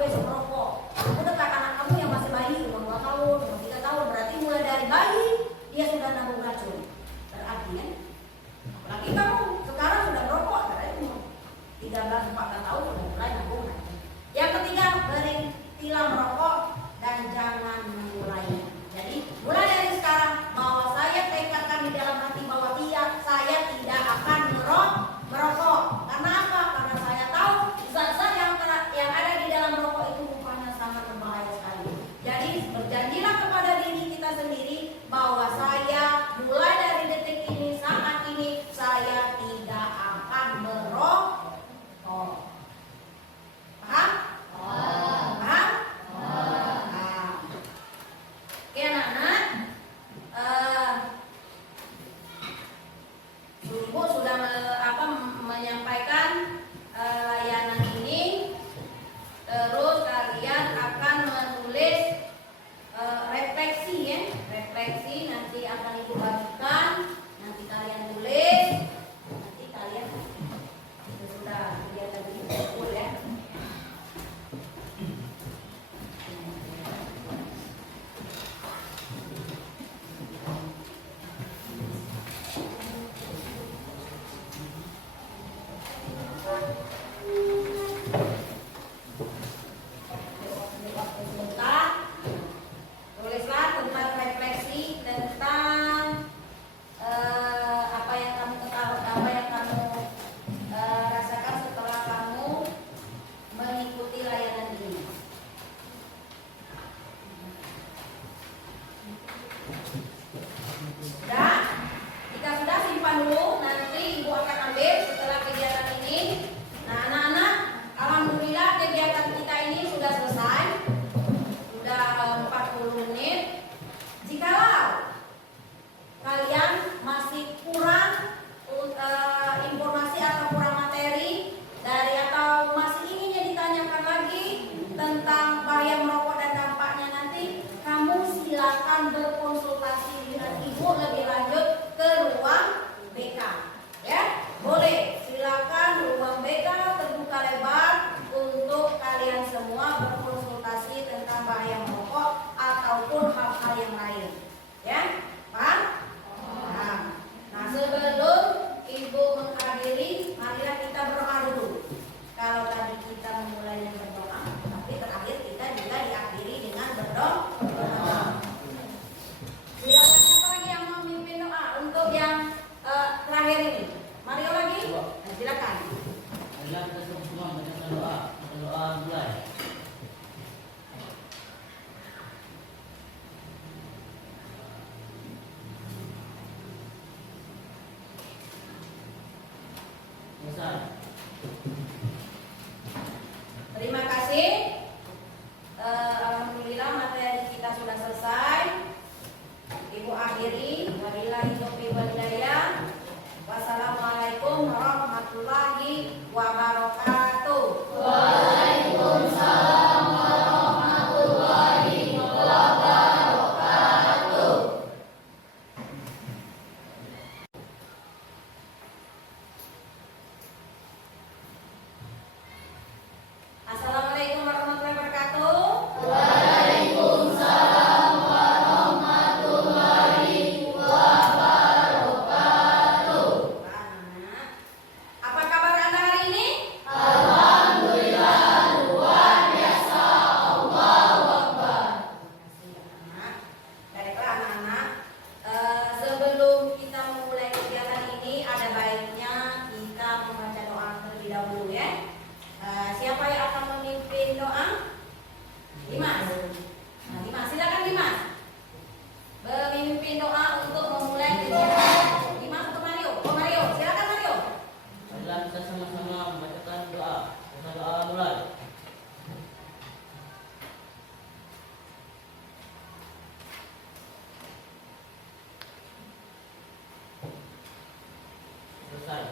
besok merokok. Aku dekat anak kamu yang masih bayi, umur 2 tahun, umur 3 tahun, berarti mulai dari bayi dia sudah nabung racun. Berarti kan, apalagi kamu sekarang sudah merokok, berarti umur 13-14 tahun sudah mulai nabung racun. Yang ketiga, berhentilah merokok dan jangan memulainya. Jadi mulai dari sekarang bahwa saya tekadkan di dalam hati bahwa saya tidak akan merokok. Karena apa? Karena saya tahu zat-zat yang ada di dalam rokok itu rupanya sangat berbahaya sekali. Jadi berjanjilah kepada diri kita sendiri bahwa saya mulai dari detik ini, saat ini saya tidak akan merokok. Paham? Paham? Paham. Oke anak-anak, Ibu sudah menyampaikan layanan ini. Terus kalian akan menulis refleksi ya, refleksi nanti akan Ibu bagikan, nanti kalian tulis, nanti kalian itu sudah kegiatan ini full ya. Tulislah tentang refleksi tentang apa yang kamu ketahui, apa yang kamu rasakan setelah kamu mengikuti layanan ini. Sudah? Jika sudah, simpan dulu. Nanti Ibu akan ambil setelah kegiatan ini. Nah, anak-anak, alhamdulillah kegiatan kita ini sudah selesai. Sudah 40 menit. Jikalau kalian masih kurang informasi atau kurang materi atau masih inginnya ditanyakan lagi tentang bahaya merokok dan dampaknya nanti, kamu silakan berkonsultasi dengan Ibu lebih lanjut ke ruang BK. Ya, boleh. Silakan ruang BK terbuka lebar untuk kalian semua berkonsultasi tentang bahaya merokok ataupun hal-hal yang lain. Ya, paham? Paham. Nah, sebelum Ibu mengakhiri, marilah kita berdoa dulu. Kalau tadi kita memulainya berdoa, tapi terakhir kita juga diakhiri dengan berdoa. Silakan, siapa lagi yang mau memimpin doa untuk yang terakhir ini? Mario lagi? Nah, silakan. Marilah kita semua bacakan doa. Doa mulai. Selesai. Terima kasih. Alhamdulillah materi kita sudah selesai. Ibu akhiri. Wabillahi taufiq wal hidayah. Wassalamualaikum warahmatullahi wabarakatuh. Waalaikumsalam warahmatullahi wabarakatuh. Assalamualaikum warahmatullahi wabarakatuh. Waalaikumsalam warahmatullahi wabarakatuh. Apa kabar Anda hari ini? Alhamdulillah, luar biasa. Allahu Akbar. Baiklah anak-anak, sebelum kita memulai kegiatan ini, ada baiknya kita membaca doa terlebih dahulu ya. Siapa yang akan memimpin doa? Dimas. Nah, Dimas, silakan Dimas. Memimpin doa untuk memulai kegiatan. Dimas untuk Mario. Oh Mario, silakan Mario. Marilah kita sama-sama membacakan doa. Doa mulai. Selesai.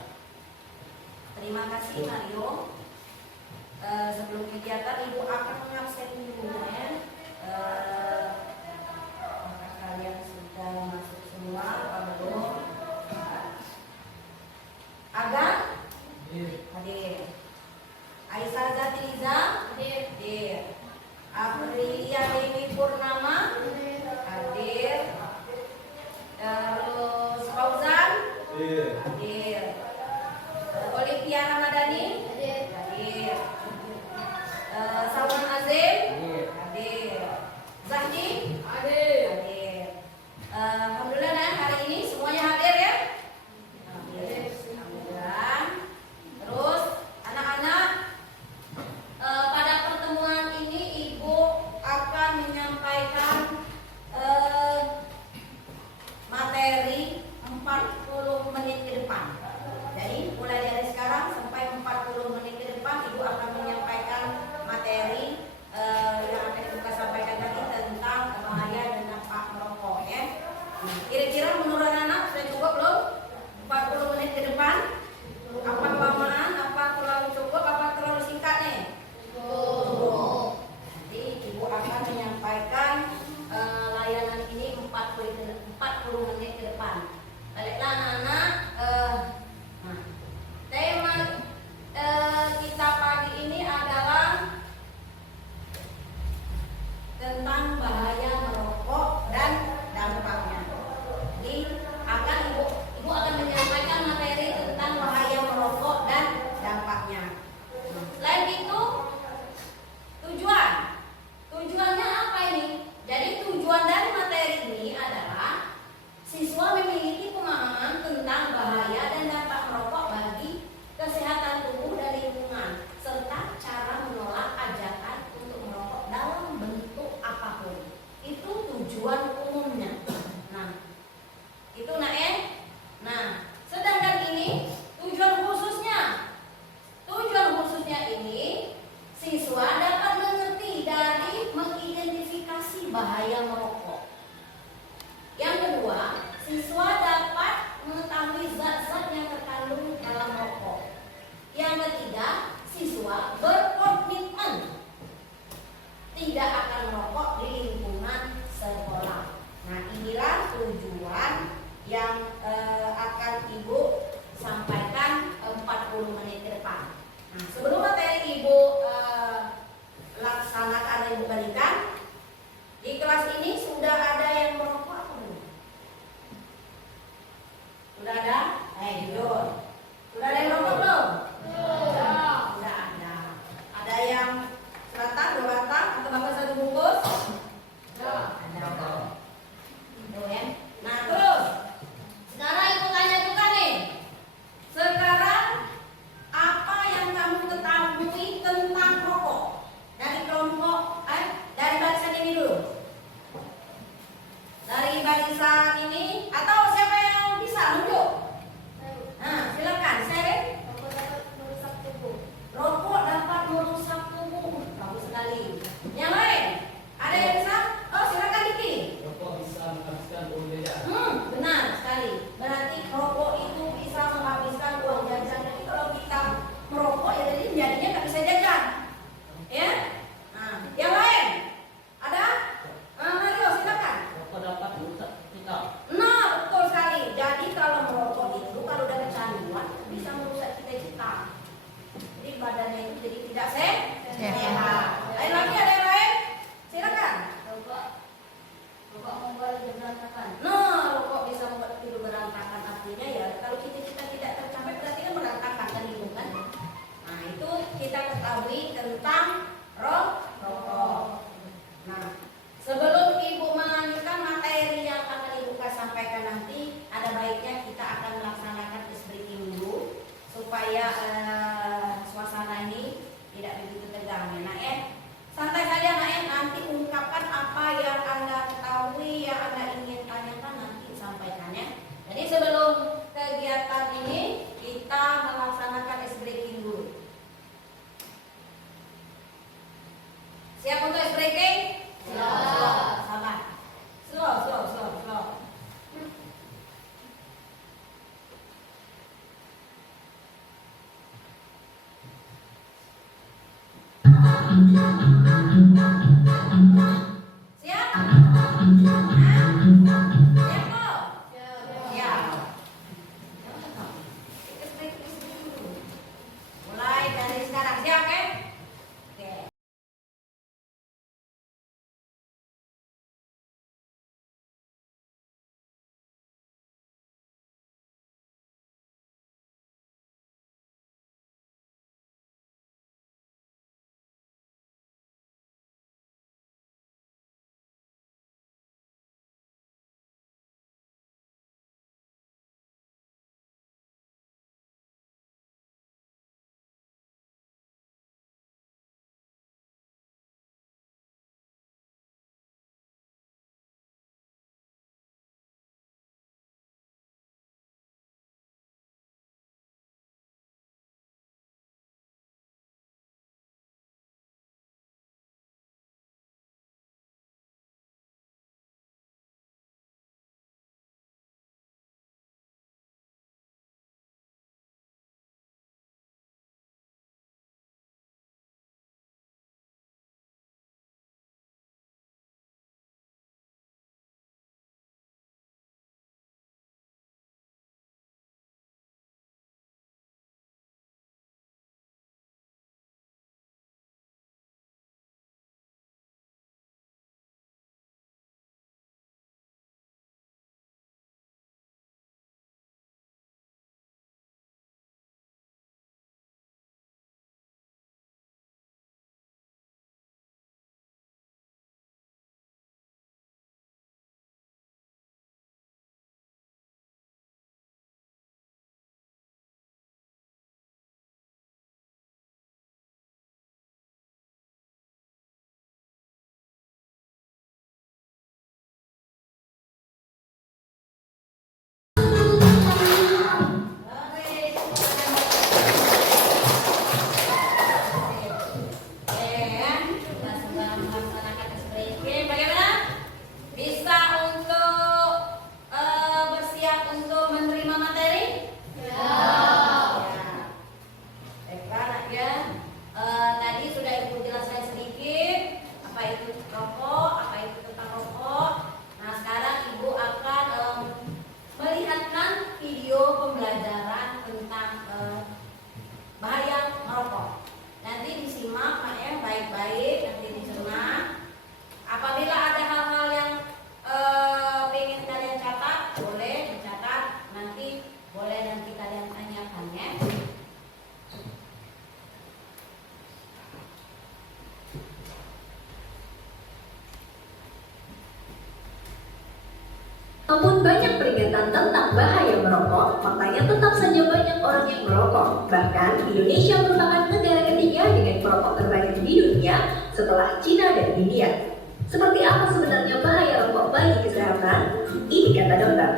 Terima kasih Mario. Sebelum kegiatan Ibu akan mengabsen dulu ya. Apakah kalian sudah masuk semua apa belum? Agan? Hadir. Aisyah Zatiliza? Hadir. Aprilia Dewi Purnama hadir. Terus Fauzan hadir. Olivia Ramadhani hadir. Salman Azim hadir. Zahdi hadir. Alhamdulillah nah, hari ini semuanya hadir ya. Hadir. Alhamdulillah. Terus anak-anak pada pertemuan ini Ibu akan menyampaikan materi 40 menit ke depan. Jadi mulai dari sekarang sampai 40 menit ke depan Ibu akan menyampaikan materi yang akan Ibu sampaikan tadi tentang bahaya dan dampak merokok ya. Kira-kira menurut anak sudah cukup belum? 40 menit ke depan? Apa kelamaan? Apa terlalu cukup? Apa terlalu singkat nih? Cukup. Jadi Ibu akan menyampaikan layanan ini 40 menit ke depan. Baiklah anak-anak, nah, tema kita pagi ini adalah tentang bahaya merokok dan dampaknya. Jadi Ibu akan menyampaikan materi tentang bahaya merokok dan dampaknya. Selain itu, tujuannya apa ini? Jadi tujuan dari materi ini adalah siswa memiliki pemahaman tentang bahaya dan dampak merokok bagi kesehatan tubuh dan lingkungan, serta cara menolak ajakan untuk merokok dalam bentuk apapun. Itu tujuan umumnya. Nah, itu Nah, sedangkan ini tujuan khususnya ini siswa dapat mengerti dari mengidentifikasi bahaya merokok. Yang kedua, siswa dapat mengetahui zat-zat yang terkandung dalam rokok. Yang ketiga, siswa berkomitmen tidak akan merokok di lingkungan sekolah. Nah, inilah tujuan yang akan Ibu sampaikan 40 menit ke depan. Nah, sebelum materi Ibu laksanakan dan Ibu berikan, di kelas ini sudah ada yang merokok atau belum? Sudah ada? Jujur. Sudah ada yang merokok belum? Sudah ada. Ada yang sebatang, 2 batang, atau bahkan 1 bungkus? Ada. Itu ya. Nah, terus sekarang Ibu tanya juga nih. Sekarang apa yang kamu ketahui tentang rokok? Dari kelompok dari barisan ini dulu. Dari barisan ini atau siapa yang bisa nunjuk? Nah, silakan share. Rokok dapat merusak tubuh. Bagus sekali. Yang lain? Ada yang bisa? Oh, silakan Diki. Rokok bisa menghabiskan uang jajan. Benar sekali. Berarti rokok itu bisa menghabiskan uang jajan. Jadi kalau kita merokok ya jadi jadinya nggak bisa jajan. Ya? Nah, yang lain? Ada? Mario, silakan. Rokok dapat merusak kita. Nah, betul sekali. Jadi kalau merokok itu kalau udah kecanduan bisa merusak cita-cita. Jadi badannya itu jadi tidak sehat. Lain lagi ada yang lain? Silakan. Rokok membuat tidur berantakan. Nah, rokok bisa membuat tidur berantakan. Artinya ya kalau cita-cita tidak tercapai berarti kan berantakan kan itu kan. Nah, itu kita ketahui tentang rokok. Nah, sebelum Ibu melanjutkan materi yang akan Ibu sampaikan nanti, ada baiknya kita akan melaksanakan ice breaking dulu supaya suasana ini tidak begitu tegang. Nah, santai saja nanti ungkapkan apa yang Anda ketahui, yang Anda ingin tanyakan nanti sampaikan ya. Jadi sebelum kegiatan ini kita melaksanakan ice breaking dulu. Siap untuk ice breaking? Siap. Sabar. Slow. Siap? Siap kok? Siap. Boleh nanti kalian tanyakan ya. Namun banyak peringatan tentang bahaya merokok, makanya tetap saja banyak orang yang merokok. Bahkan Indonesia merupakan negara ketiga dengan perokok terbanyak di dunia setelah Cina dan India. Seperti apa sebenarnya bahaya rokok bagi kesehatan? Ini kata dokter.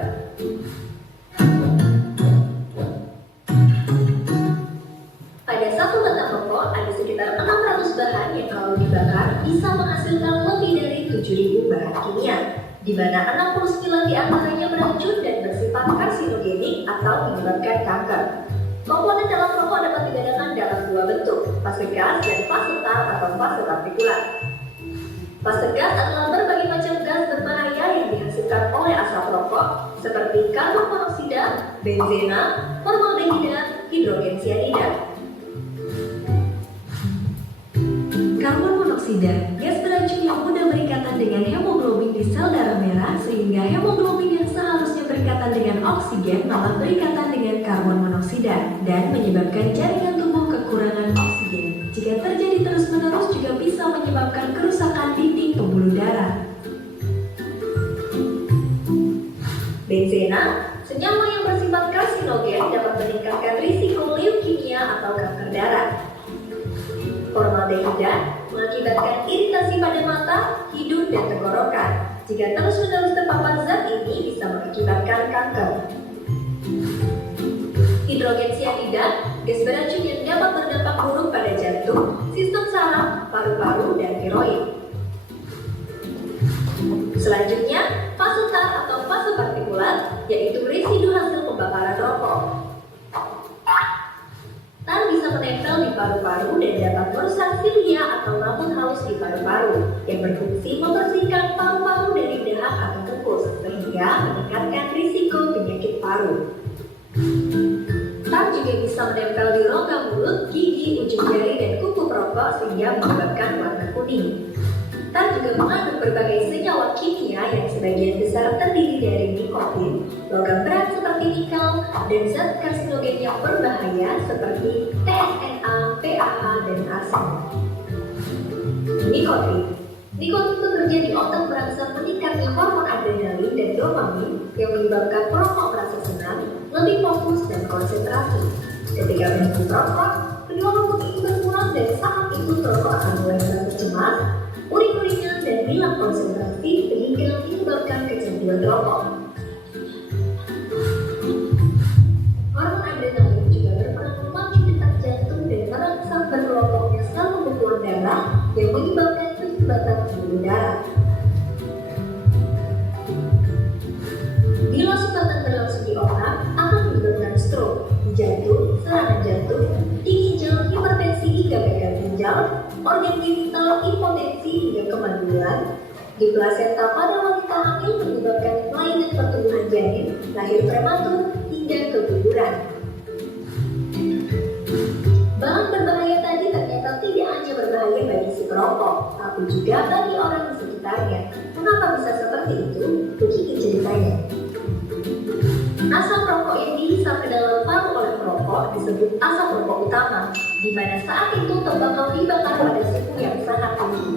Pada satu batang rokok ada sekitar 600 bahan yang kalau dibakar bisa menghasilkan lebih dari 7.000 bahan kimia, di mana 69 diantaranya beracun dan bersifat karsinogenik atau menyebabkan kanker. Komponen dalam rokok dapat dibedakan dalam dua bentuk, fase gas dan fase tar atau fase partikulat. Fase gas adalah berbagai macam gas berbahaya yang dihasilkan oleh asap rokok, seperti karbon monoksida, benzena, formaldehida, hidrogen sianida. Karbon monoksida, gas beracun yang mudah berikatan dengan hemoglobin di sel darah merah, sehingga hemoglobin yang seharusnya berikatan dengan oksigen malah berikatan dengan karbon monoksida dan menyebabkan jaringan tubuh kekurangan oksigen. Jika terjadi terus-menerus juga bisa menyebabkan kerusakan dinding pembuluh darah. Benzena, senyawa yang bersifat karsinogen dapat meningkatkan risiko leukemia atau kanker darah. Formaldehida mengakibatkan iritasi pada mata, hidung, dan tenggorokan. Jika terus-menerus terpapar zat ini bisa mengakibatkan kanker. Hidrogen sianida, gas beracun yang dapat berdampak buruk pada jantung, sistem saraf, paru-paru, dan tiroid. Selanjutnya, fase tar atau fase partikulat, yaitu residu hasil pembakaran rokok. Tar bisa menempel di paru-paru dan dapat merusak silia atau rambut halus di paru-paru yang berfungsi membersihkan paru-paru dari dahak atau tepus, sehingga meningkatkan risiko penyakit paru. Tar juga bisa menempel di rongga mulut, gigi, ujung jari, dan kuku perokok sehingga menyebabkan warna kuning. Tar juga mengandung berbagai senyawa kimia yang sebagian besar terdiri dari nikotin, logam berat seperti nikel, dan zat karsinogen yang berbahaya seperti TSNA, PAH, dan arsen. Nikotin bekerja di otak merangsang meningkatnya hormon adrenalin dan dopamin yang menyebabkan perokok merasa senang, lebih fokus, dan konsentrasi. Ketika berhenti merokok, kedua hormon itu berkurang dan saat itu perokok akan mulai merasa cemas, uring-uringan, dan hilang konsentrasi sehingga menyebabkan kecanduan rokok. Hormon adrenalin juga berperan memacu detak jantung dan merangsang berkelompoknya sel pembekuan darah yang menyebabkan penyumbatan pembuluh darah. Bila sumbatan berlangsung di otak, akan menyebabkan stroke, jantung, serangan jantung, di ginjal, hipertensi hingga gagal ginjal, organ genital, impotensi hingga kemandulan, di plasenta pada wanita hamil menyebabkan kelainan pertumbuhan janin, lahir prematur, hingga keguguran. Bahan berbahaya tadi ternyata tidak hanya berbahaya bagi si perokok, tapi juga bagi orang di sekitarnya. Kenapa bisa seperti itu? Begini ceritanya. Asap rokok yang dihisap ke dalam paru oleh perokok disebut asap rokok utama, di mana saat itu tembakau dibakar pada suhu yang sangat tinggi.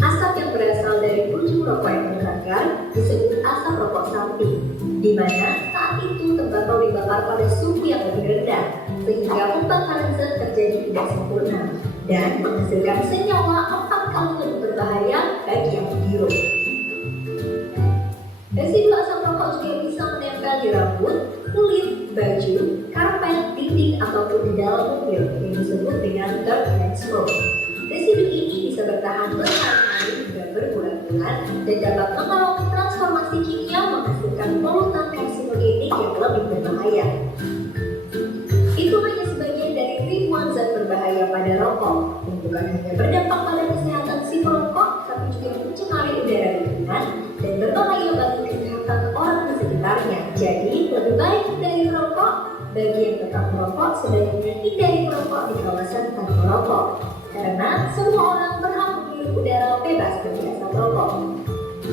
Asap yang berasal dari ujung rokok yang terbakar disebut asap rokok samping, di mana saat itu tembakau dibakar pada suhu yang lebih rendah, sehingga pembakaran zat terjadi tidak sempurna dan menghasilkan senyawa 4 kali lebih berbahaya bagi yang menghirup. Residu asap rokok juga bisa menempel di rambut, kulit, baju, karpet, dinding, ataupun di dalam mobil yang disebut dengan dirt and smoke. Residu ini bisa bertahan berhari-hari hingga berbulan-bulan dan dapat mengalami transformasi kimia menghasilkan polutan karsinogenik yang lebih berbahaya. Itu hanya sebagian dari ribuan zat berbahaya pada rokok, yang bukan hanya berdampak pada kesehatan si perokok, tapi juga mencemari udara lingkungan dan berbahaya bagi kesehatan orang di sekitarnya. Jadi, lebih baik hindari merokok. Bagi yang tetap merokok, sebaiknya hindari merokok di kawasan tanpa merokok, karena semua orang berhak menghirup udara bebas dari asap rokok.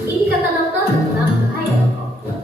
Ini kata dokter tentang bahaya rokok.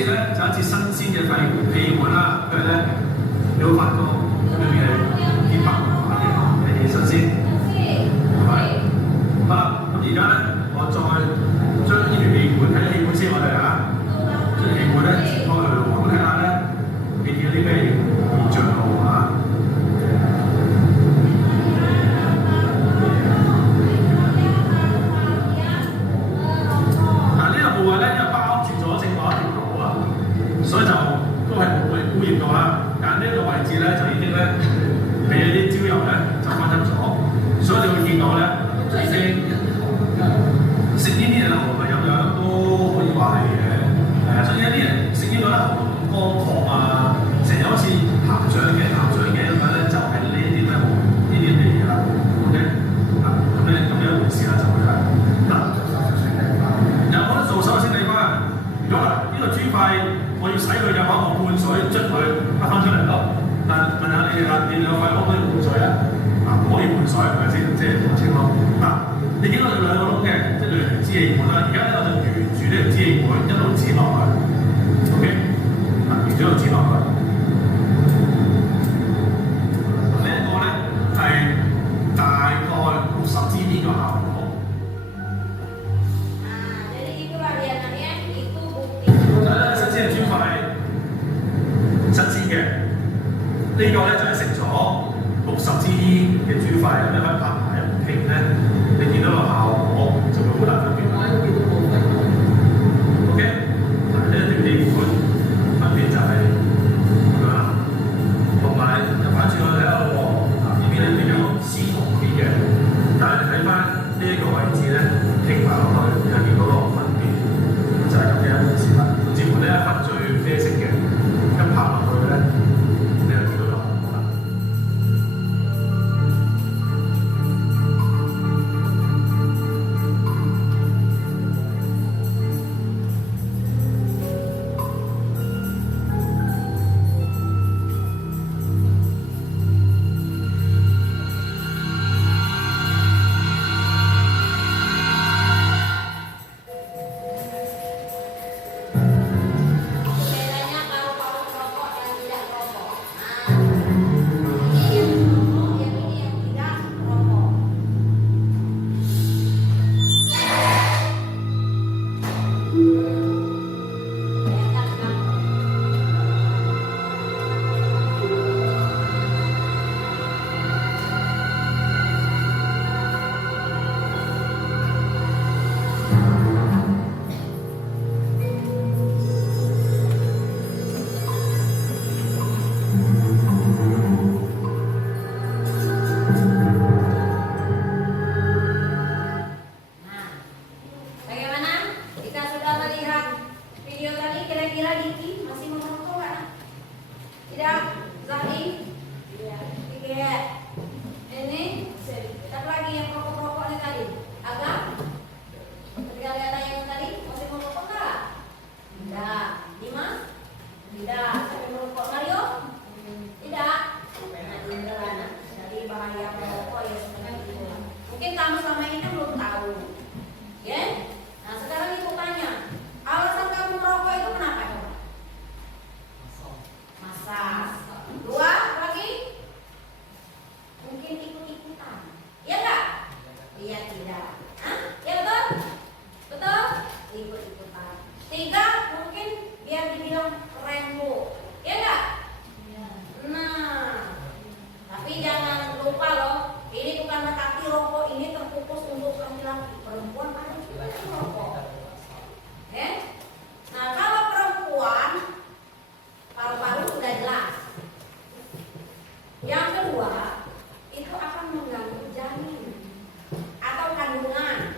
次咧就一次新鮮嘅氣門啦，佢咧你會發覺裏面係啲白話嘅係新鮮，係咪？好啦，咁而家咧我再將呢條氣門睇下氣門先，我哋啊，將氣門咧切開佢咯，我睇下咧你見到啲咩現象咯啊？嗱呢個部位咧，因為包住咗正話一條腦啊，所以就都係唔會污染到啦。但呢個位置咧就已經咧俾啲焦油咧就分析咗，所以你會見到咧已經食呢啲嘢喉嚨係咁樣都可以話係嘅。所以一啲人食呢個咧喉嚨乾涸啊，成日好似鹹水嘅咁樣咧，就係呢啲咧呢啲嘅嘢啦。OK， 咁樣一回事啦，就會係嗱。有冇得做手先理翻？如果嗱呢個豬塊我要洗佢嘅話，我灌水捽佢得翻出嚟咯。但問下你啦，你兩塊可唔可以灌水啊？唔可以灌水係咪先？即係講清楚。嗱，你見到有兩個窿嘅，即係兩條支氣管啦。而家咧我就沿住呢條支氣管一路剪落去。OK， 沿住一路剪落去。呢一個咧係大概60 cm 嘅效果。新鮮嘅豬塊，新鮮嘅呢個咧就係食咗60 cm 嘅豬塊，咁樣拍埋一拼咧，你見到個效果就會好大分別。OK， 嗱呢一條氣管分別就係咁樣啦，同埋反轉我睇下喎，呢邊咧比較絲同啲嘅，但係你睇翻呢一個位置咧，拼埋落去，你見到個分別就係咁嘅一回事啦。甚至乎呢一忽最啡色嘅，一拍落去咧，你就見到個效果啦。Bedanya paru-paru merokok dan tidak merokok. Nah, ini yang merokok, yang ini yang tidak merokok. Kelihatan kan? Nah, bagaimana? Kita sudah melihat video tadi, kira-kira Diki masih merokok kan? Tidak, Zahri? Tidak. Ini, siapa lagi yang merokok nih tadi? Agak? Ketika lihat yang tadi, masih merokok nggak? Tidak. Dimas? Tidak. Sampai merokok Mario? Tidak. Nah, jadi bahaya merokok ya sebenarnya itu. Mungkin kamu selama ini kan belum tahu. Ya? Nah sekarang ibu tanya, alasan kamu merokok itu kenapa coba? Masa? Dua lagi? Mungkin ikut-ikutan. Iya nggak? Iya tidak. Hah? Ya betul? Betul? Ikut-ikutan. Tiga mungkin biar dibilang keren bu. Iya nggak? Nah, tapi jangan lupa loh, ini bukan berarti rokok ini terfokus untuk laki-laki. Perempuan ada juga yang merokok. Nah kalau perempuan paru-paru sudah jelas. Yang kedua itu akan mengganggu janin atau kandungan.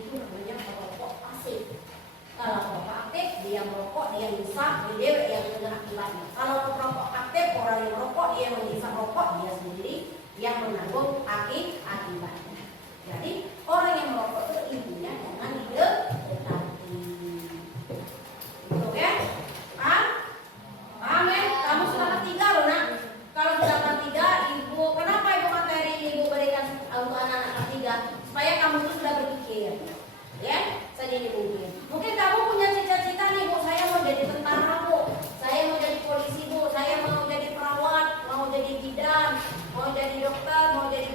Itu namanya perokok pasif. Kalau perokok aktif, dia merokok, dia hisap, dia yang kena akibatnya. Kalau perokok aktif, orang yang merokok, dia menghisap rokok, dia sendiri yang menanggung akibatnya. Jadi orang yang merokok itu intinya jangan didekati. Gitu ya? Paham? Paham ya? Kamu sudah ketiga loh nak. Kalau sudah ketiga, ibu, kenapa ibu materi ini ibu berikan untuk anak-anak ketiga? Supaya kamu itu sudah berpikir, ya, sedini mungkin. Mungkin kamu punya cita-cita nih bu, saya mau jadi tentara bu, saya mau jadi polisi bu, saya mau jadi perawat, mau jadi bidan, mau jadi dokter, mau jadi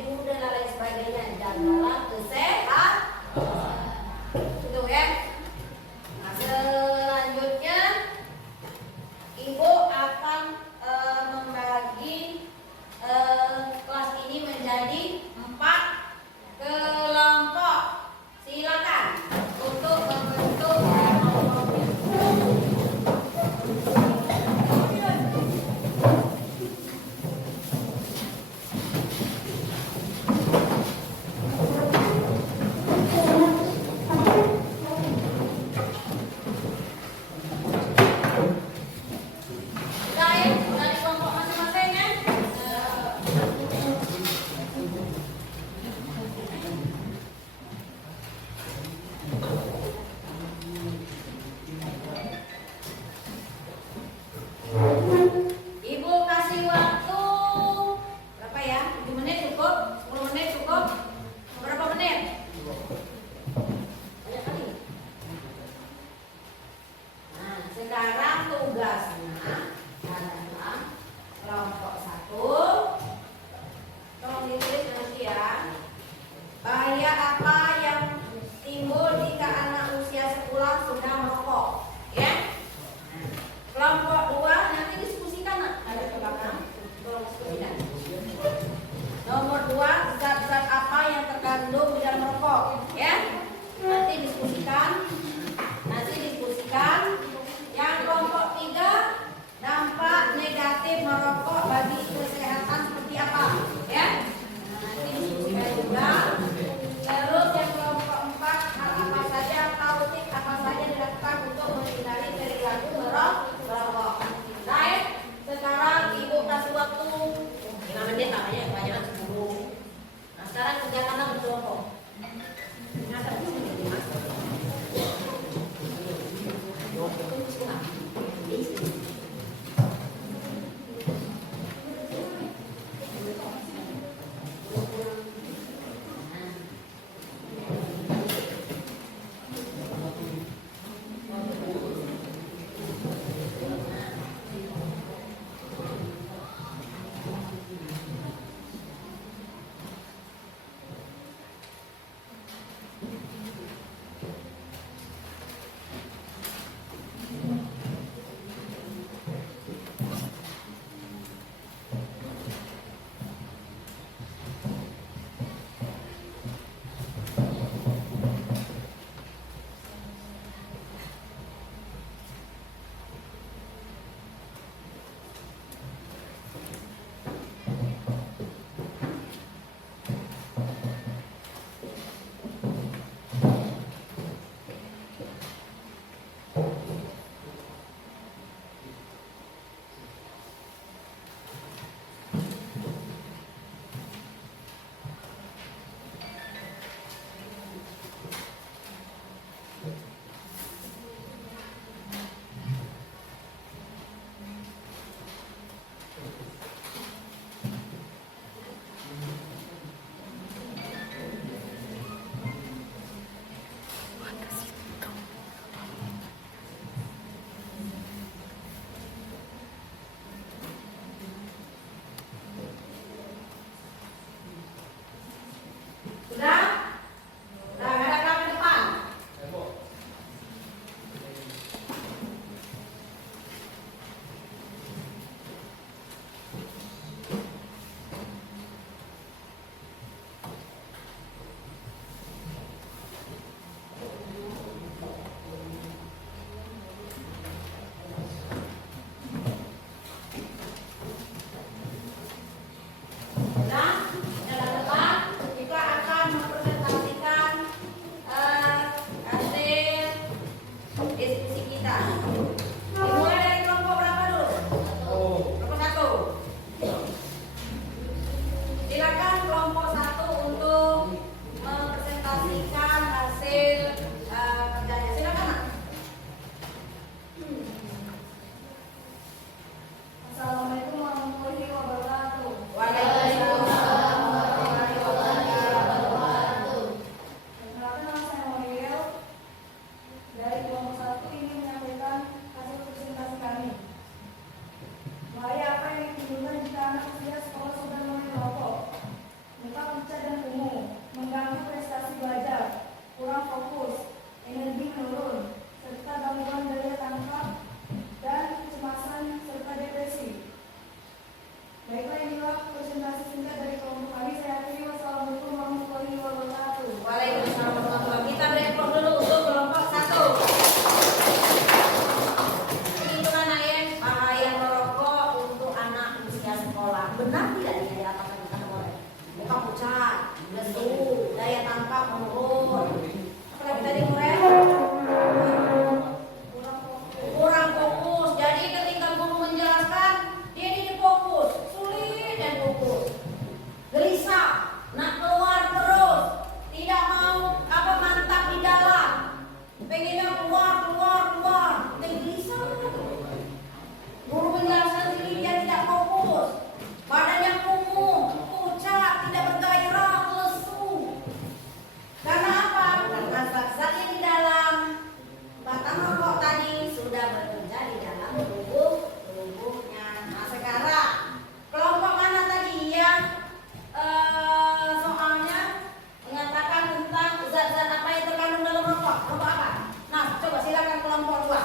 Rokok apa? Nah, coba silakan kelompok 2.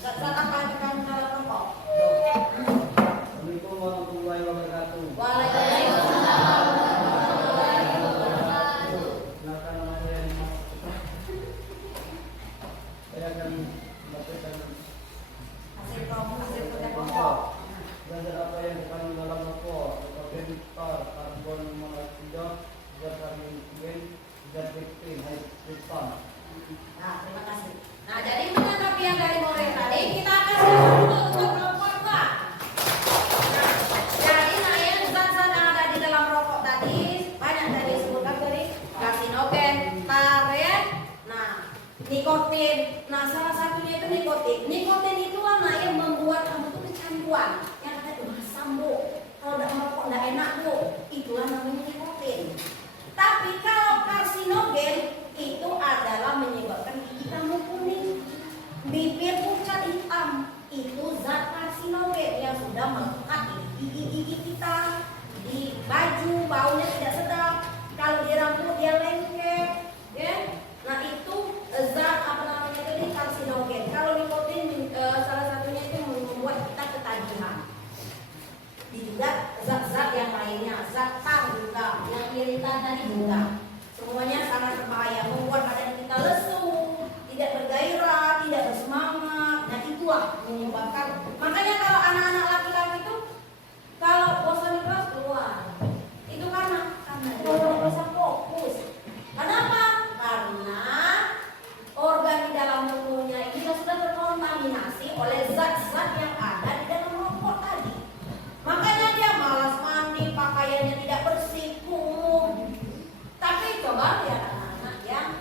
Zat-zat apa yang terkandung dalam rokok? Assalamualaikum warahmatullahi wabarakatuh. Waalaikumsalam. Perkenalkan nama saya Dimas. Saya akan membacakan Hasil kerja kelompok. zat apa yang terkandung dalam rokok. Seperti tar, karbon monoksida, zat radioaktif, zat nikotin, hydrogen. Nah, terima kasih. Nah, jadi menanggapi yang dari Morel tadi, kita akan dulu untuk kelompok 2. Nah, jadi saya zat-zat yang ada di dalam rokok tadi banyak dari disebutkan tadi karsinogen, karet, nah nikotin. Nah, salah satunya itu nikotin. Nikotin itu warna yang membuat kamu tuh kecanduan. Yang kata itu sambo. Kalau udah merokok nggak enak tuh, itulah namanya nikotin. Tapi kalau karsinogen itu adalah menyebabkan gigi kamu kuning, bibir pucat hitam. Itu zat karsinogen yang sudah melekat di gigi-gigi kita, di baju, baunya tidak sedap. Kalau di rambut dia lengket, ya. Nah itu zat apa namanya itu di karsinogen. Kalau nikotin salah satunya itu membuat kita ketagihan. Juga zat-zat yang lainnya, zat tar juga, yang iritan tadi juga. Semuanya sangat berbahaya, membuat badan kita lesu, tidak bergairah, tidak bersemangat. Nah itulah menyebabkan. Makanya kalau anak-anak laki-laki itu kalau bosan di kelas keluar, itu karena dia tidak bisa fokus. Kenapa? Karena organ di dalam tubuhnya ini sudah terkontaminasi oleh zat-zat yang ada di dalam rokok tadi. Makanya dia malas mandi, pakaiannya tidak bersih, kumuh. Tapi coba lihat anak-anak yang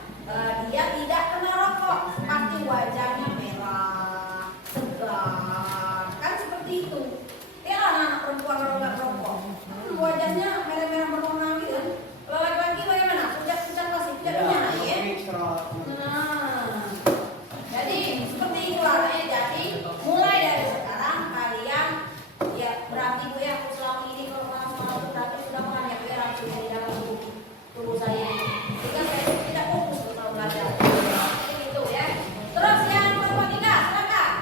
dia tidak kena rokok, pasti wajahnya merah, segar, kan seperti itu. Ya anak-anak perempuan kalau nggak rokok, wajahnya merah-merah berwarna gitu kan. Kalau laki-laki bagaimana? Pucat-pucat pasti tidak punya ya. Nah, jadi seperti itu artinya. Jadi mulai dari sekarang kalian ya berarti Bu ya, aku selama ini kalau masalah itu berarti sudah banyak ya racun di dalam tubuh saya. Jika saya tidak fokus kalau belajar. Itu ya. Terus yang kelompok 3, silakan.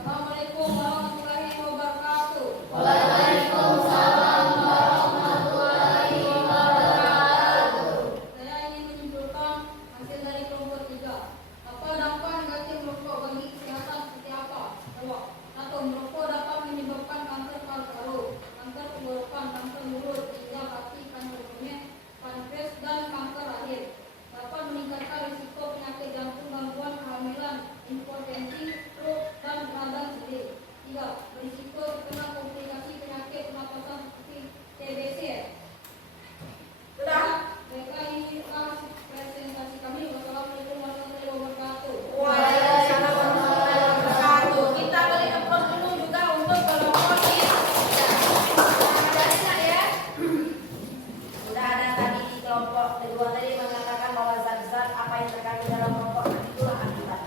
Assalamualaikum warahmatullahi wabarakatuh. Waalaikumsalam warahmatullahi wabarakatuh. Saya ingin menyimpulkan hasil dari kelompok 3. Apa dampak negatif merokok bagi kesehatan seperti apa? Jawab. 1. Merokok dapat menyebabkan kanker paru-paru, kanker tenggorokan, kanker mulut, ginjal, hati, kanker kulit, pankreas, dan kanker rahim. Dapat meningkatkan risiko penyakit jantung, gangguan kehamilan, impotensi, stroke, dan radang sendi. 3. Berisiko terkena komplikasi penyakit pernapasan seperti TBC. Sudah? Baiklah, ini presentasi kami. Wassalamualaikum warahmatullahi wabarakatuh. Waalaikumsalam warahmatullahi wabarakatuh. Kita beri applause dulu juga untuk kelompok ini. Ya. Sudah ada tadi di kelompok kedua tadi mengatakan bahwa zat-zat apa yang terkandung dalam rokok itulah akibat.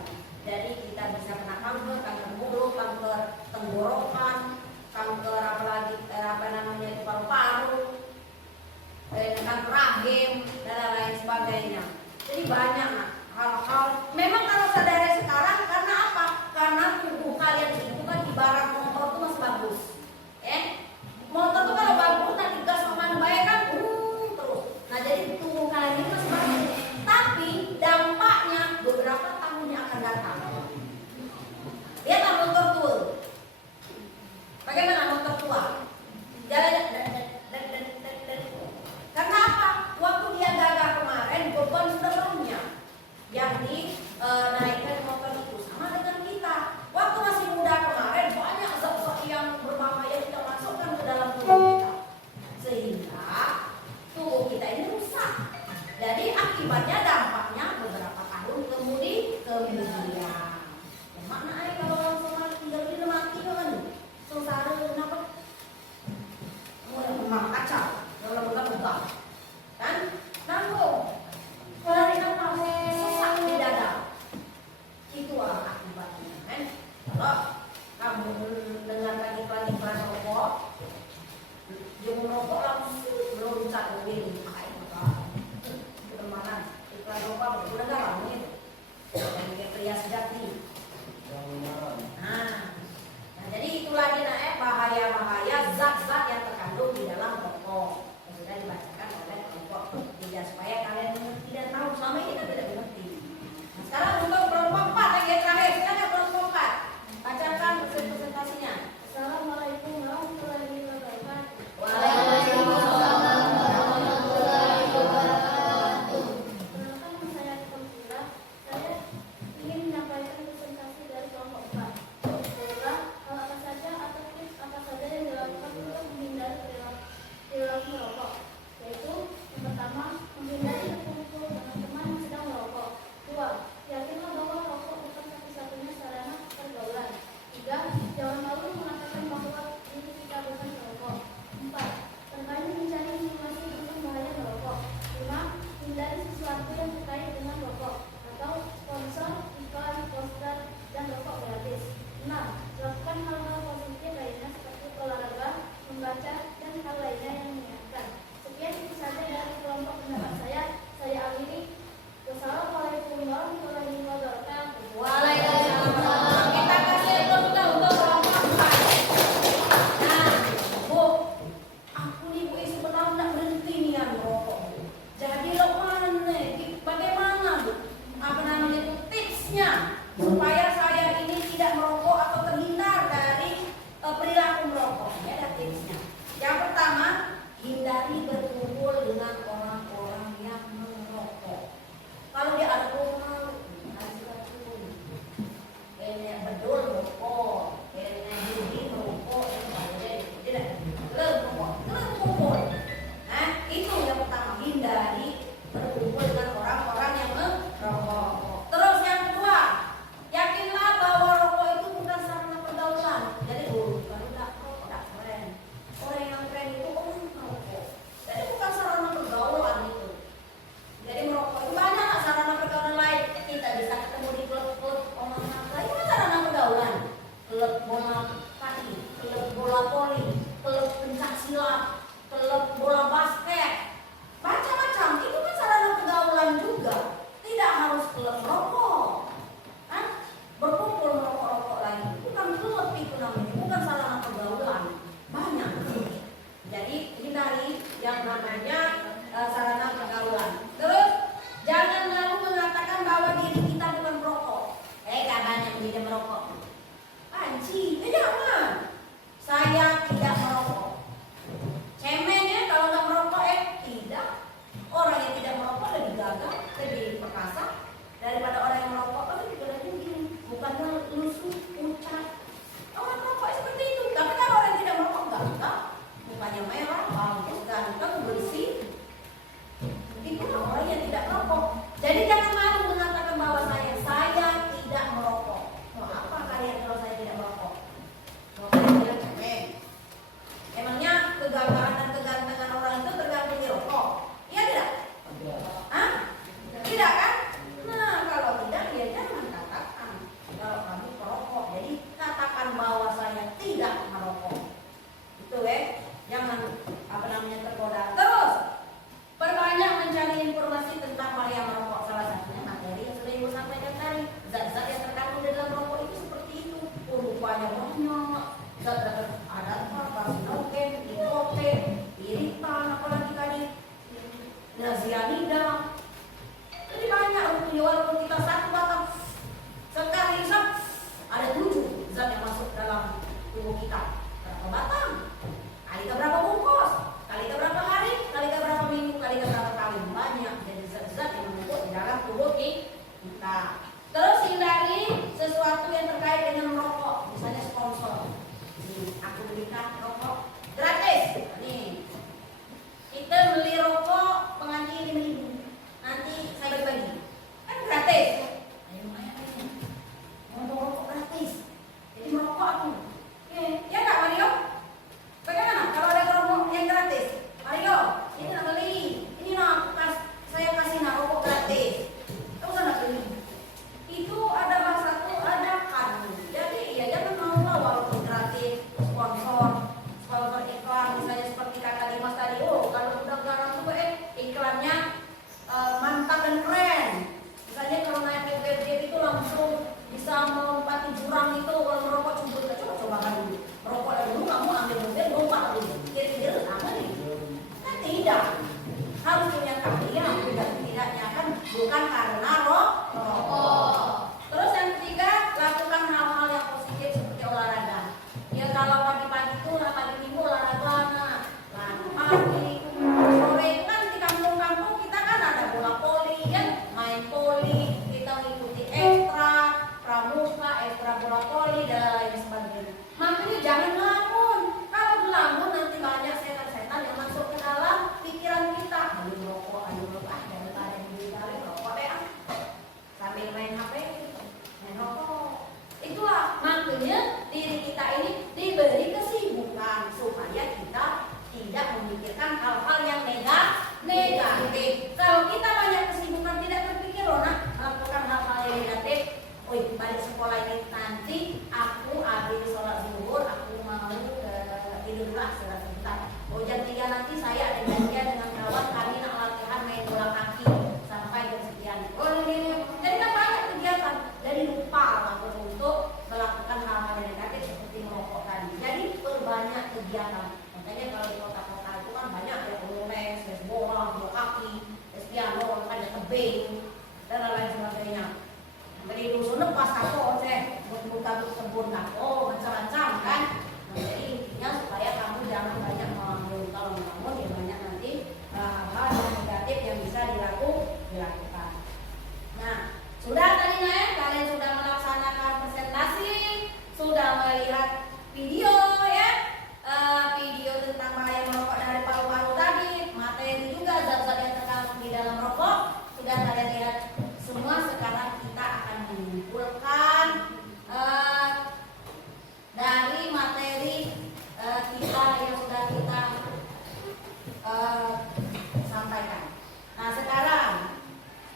Jadi kita bisa kena kanker, kanker mulut, kanker tenggorokan, kanker apalagi apa namanya itu paru-paru, kanker rahim dan lain sebagainya. Jadi banyak hal-hal. Memang kalau sadari sekarang karena apa? Karena tubuh kalian itu kan ibarat motor itu masih bagus. Motor itu kalau bagus nanti gas kemana baik kan terus. Nah jadi tubuh kalian ini masih bagus. Tapi dampaknya beberapa tahun yang akan datang. Lihatlah motor tua. Bagaimana motor tua? Jalan. Karena apa? Waktu dia gagal kemarin beban sudah banyak yang dinaikkan motor itu sama dengan kita. Waktu masih muda kemarin banyak zat-zat yang berbahaya kita masukkan ke dalam tubuh kita, sehingga tubuh kita ini rusak. Jadi akibatnya dampaknya beberapa tahun kemudian. Mana aja kalau orang Somali tinggal di mati kan? Sengsara kenapa? Memang kacau. Kalau buka-buka kan nanggung lari apa sesak di dada. bukan rokok, udah nggak lama itu. Yang pria sejati. Nah, jadi itulah dia bahaya-bahaya zat-zat yang terkandung di dalam rokok yang sudah dibacakan oleh kelompok tiga supaya kalian mengerti dan tahu. Selama ini kan tidak mengerti. Nah, sekarang untuk kelompok 4 yang terakhir, silakan kelompok 4 bacakan presentasinya. Assalamualaikum warahmatullahi wabarakatuh. Waalaikumsalam. Perkenalkan, nama saya Kamila. Saya ingin menyampaikan presentasi dari kelompok 4. Adalah hal apa saja atau tips apa saja yang dilakukan untuk menghindari perilaku merokok. Yaitu yang pertama, menghindari berkumpul dengan teman yang sedang merokok. 2. Yakinlah bahwa rokok bukan satu-satunya sarana pergaulan. 3. Jangan malu mengatakan bahwa diri kita bukan merokok. 4. Terkadang mencari informasi tentang bahaya merokok. 5. Hindari sesuatu yang terkait dengan rokok atau sponsor, iklan, poster, dan rokok gratis. 6. Lakukan hal-hal positif lainnya seperti olahraga, membaca, dan hal lainnya yang menyenangkan. Sekian itu saja dari kelompok pendapat saya. Saya akhiri. Wassalamualaikum warahmatullahi wabarakatuh. Waalaikumsalam. Kita kasih untuk kelompok 4. Nah, Bu, aku nih Bu sebenarnya nggak berhenti nih yang merokok. Jadi lo mana? Bagaimana Bu? Apa namanya itu tipsnya supaya saya ini tidak merokok atau terhindar dari perilaku merokok? Ini ada tipsnya. Yang pertama, hindari berkumpul dengan orang-orang yang merokok. Kalau dia ada rumah, kasih racun. Ini bedul merokok, ini jadi merokok, tidak berkumpul. Nah, itu yang pertama, hindari berkumpul dengan orang-orang yang merokok. Terus yang kedua, yakinlah bahwa rokok itu bukan sarana pergaulan. Jadi kalau tidak rokok tidak keren. Orang yang keren itu orang merokok. Jadi bukan sarana pergaulan itu. Jadi merokok itu banyak sarana pergaulan lain. Kita bisa ketemu di klub-klub olahraga. Itu kan sarana pergaulan. Klub bola kaki, klub bola voli, klub pencak silat, klub bola basket. Macam-macam. Itu kan sarana pergaulan juga. Tidak harus klub rokok. Kan? Berkumpul merokok-rokok lagi. Bukan klub itu namanya. Bukan sarana pergaulan. Banyak. Jadi hindari yang namanya sarana pergaulan. Terus jangan lalu mengatakan bahwa diri kita bukan merokok. Katanya dia merokok. Panci, jangan. Saya tidak merokok. Cemennya kalau nggak merokok, tidak. Orang yang tidak merokok lebih gagah, lebih perkasa daripada orang yang merokok. Tapi juga lebih gini, bukannya lusuh, pucat. Orang merokok seperti itu. Tapi kalau orang yang tidak merokok gagah, mukanya merah, bagus, ganteng, bersih. Itulah orang yang tidak merokok. Jadi jangan malu mengatakan bahwa saya tidak merokok. Mau apa kalian kalau saya tidak merokok? Mau kalian bilang cemen. Emangnya kegagalan dan kegantengan orang itu tergantung di rokok? Iya tidak? Hah? Tidak kan? Nah, kalau tidak ya jangan katakan kalau kamu perokok. Jadi katakan bahwa saya tidak merokok. Itu jangan tergoda. Terus perbanyak mencari informasi tentang bahaya merokok. Salah satunya materi yang sudah Ibu sampaikan tadi. Zat-zat yang terkandung di dalam rokok itu seperti itu. Rupanya banyak. Zat-zat ada karsinogen, nikotin, iritan, apalagi tadi cyanida. Jadi banyak walaupun kita satu batang sekali hisap ada 7 zat yang masuk dalam tubuh kita. Berapa batang? Kali ke berapa bungkus? Kali ke berapa hari? Kali ke berapa minggu? Kali ke berapa tahun? Banyak. Jadi zat-zat yang menumpuk di dalam tubuh kita. Terus hindari sesuatu yang terkait dengan merokok, misalnya sponsor. Aku belikan rokok gratis. Nih, kita beli rokok pengantin 5.000. Nanti saya bagi-bagi. Kan gratis. Ayo lumayan ini. Mau rokok gratis. Jadi merokok aku. Ya nggak Mario? Bagaimana kalau ada rokok yang gratis? Mario, ini nak beli. Ini saya kasih rokok gratis. Kamu nggak beli? Itu ada bahasa tuh ada kan. Jadi ya bukan karena rokok. Terus yang ketiga, lakukan hal-hal yang positif seperti olahraga. Ya kalau pagi-pagi itu pagi minggu olahraga, lari pagi, sore kan di kampung-kampung kita kan ada bola voli, ya main voli, kita mengikuti ekstra pramuka, ekstra bola voli dan lain sebagainya. Makanya jangan ngelamun. Kalau ngelamun nanti banyak setan-setan yang masuk ke dalam pikiran kita. Ayo merokok, daripada di tarik rokok deh sambil main HP, main rokok. Itulah makanya diri kita ini diberi kesibukan supaya kita tidak memikirkan hal-hal yang negatif. Kalau kita banyak kesibukan tidak terpikir loh melakukan hal-hal yang negatif. Balik sekolah ini nanti aku habis sholat zuhur aku mau tidur dulu istirahat sebentar. Jam 3 nanti saya ada janjian dengan kawan kami nak latihan main bola kaki sampai jam sekian. Ini jadi kan banyak kegiatan. Jadi lupa untuk melakukan hal-hal yang negatif seperti merokok tadi. Jadi perbanyak kegiatan. Makanya kalau di kota-kota itu kan banyak ya les, les bola, bola kaki, les piano, ada tebing dan lain sebagainya. Beri dusun pas kako buka kebun kako macam-macam kan. Jadi intinya supaya kamu jangan banyak mengambil kalau kamu ya banyak nanti hal-hal yang negatif yang bisa dilakukan. Nah, sudah tadi kalian sudah melaksanakan presentasi, sudah melihat video ya, video tentang bahaya merokok dari paru-paru tadi, materi juga zat-zat yang terkandung di dalam rokok sudah kalian lihat semua. Sekarang kita akan menyimpulkan dari materi kita yang sudah kita sampaikan. Nah sekarang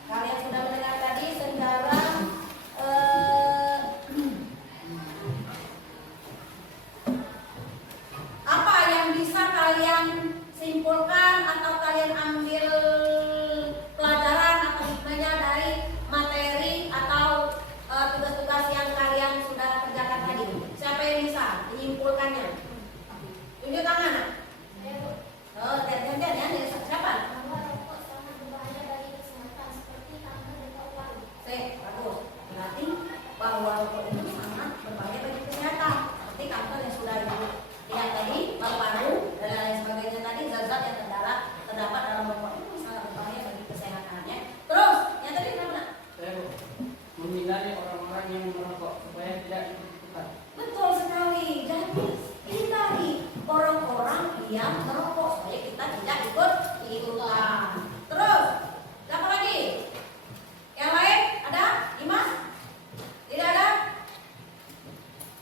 kalian sudah mendengar tadi sekarang apa yang bisa kalian simpulkan atau kalian ambil pelajaran atau hikmahnya dari materi atau tugas-tugas yang kalian sudah kerjakan tadi. Siapa yang bisa menyimpulkannya? Tunjuk tangan. Gantian ya, siapa? Bagus. Berarti bahwa rokok itu sangat berbahaya bagi kesehatan. Seperti kanker yang sudah ibu lihat tadi, paru-paru dan lain sebagainya tadi, zat-zat yang terdapat dalam rokok itu sangat berbahaya bagi kesehatannya. Terus, yang tadi mana? Menghindari orang-orang yang merokok supaya tidak ikut-ikutan. Betul sekali. Jadi hindari orang-orang yang merokok supaya kita tidak ikut-ikutan. Terus, siapa lagi? Yang lain? Ada? Dimas? Tidak ada?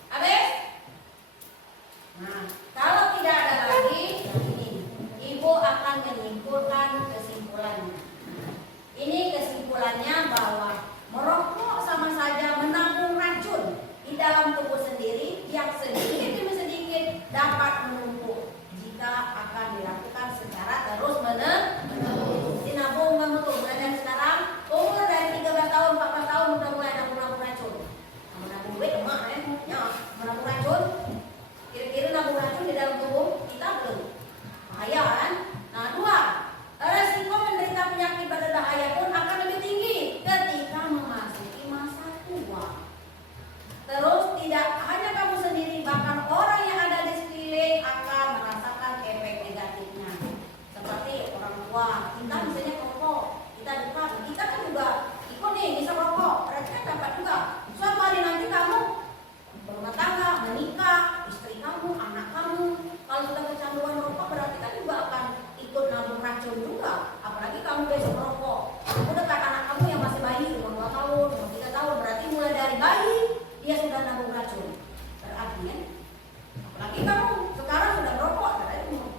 Habis? Nah, kalau tidak ada lagi, ini Ibu akan menyimpulkan kesimpulannya. Ini kesimpulannya bahwa merokok sama saja menabung racun di dalam tubuh sendiri yang sedikit demi sedikit dapat menumpuk jika akan dilakukan secara terus-menerus. Sinabung kamu tuh mulai dari sekarang, umur dari 13 tahun, 14 tahun udah mulai nabung racun. Menabung duit emak ya, menabung racun. Kira-kira nabung racun di dalam tubuh kita belum? Bahaya kan? Nah, 2, resiko menderita penyakit berbahaya pun akan lebih tinggi ketika memasuki masa tua. Terus tidak hanya kamu sendiri, bahkan orang yang ada di sekeliling akan merasakan efek negatifnya. Seperti orang tua, kita misalnya rokok, kita dekat, kita kan juga ikut nih bisa rokok, berarti kan dapat juga. Suatu hari nanti kamu berumah tangga, menikah, istri kamu, anak kamu, kalau sudah kecanduan rokok berarti kan juga akan ikut nabung racun juga. Apalagi kamu besok merokok, kamu dekat anak kamu yang masih bayi, umur 2 tahun, umur 3 tahun, berarti mulai dari bayi dia sudah nabung racun. Berarti ya, apalagi kamu sekarang sudah merokok, berarti umur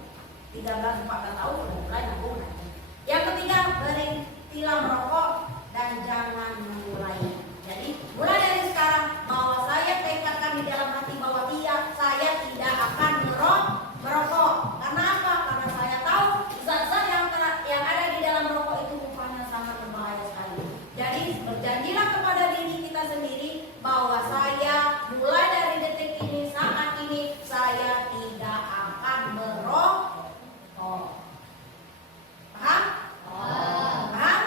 13-14 tahun sudah mulai nabung racun. Yang ketiga, berhentilah merokok dan jangan memulai. Jadi mulai dari sekarang bahwa saya tekadkan di dalam hati bahwa saya tidak akan merokok. Karena apa? Karena saya tahu zat-zat yang ada di dalam rokok itu rupanya sangat berbahaya sekali. Jadi berjanjilah kepada diri kita sendiri bahwa saya mulai dari detik ini, saat ini saya tidak akan merokok. Paham? Paham?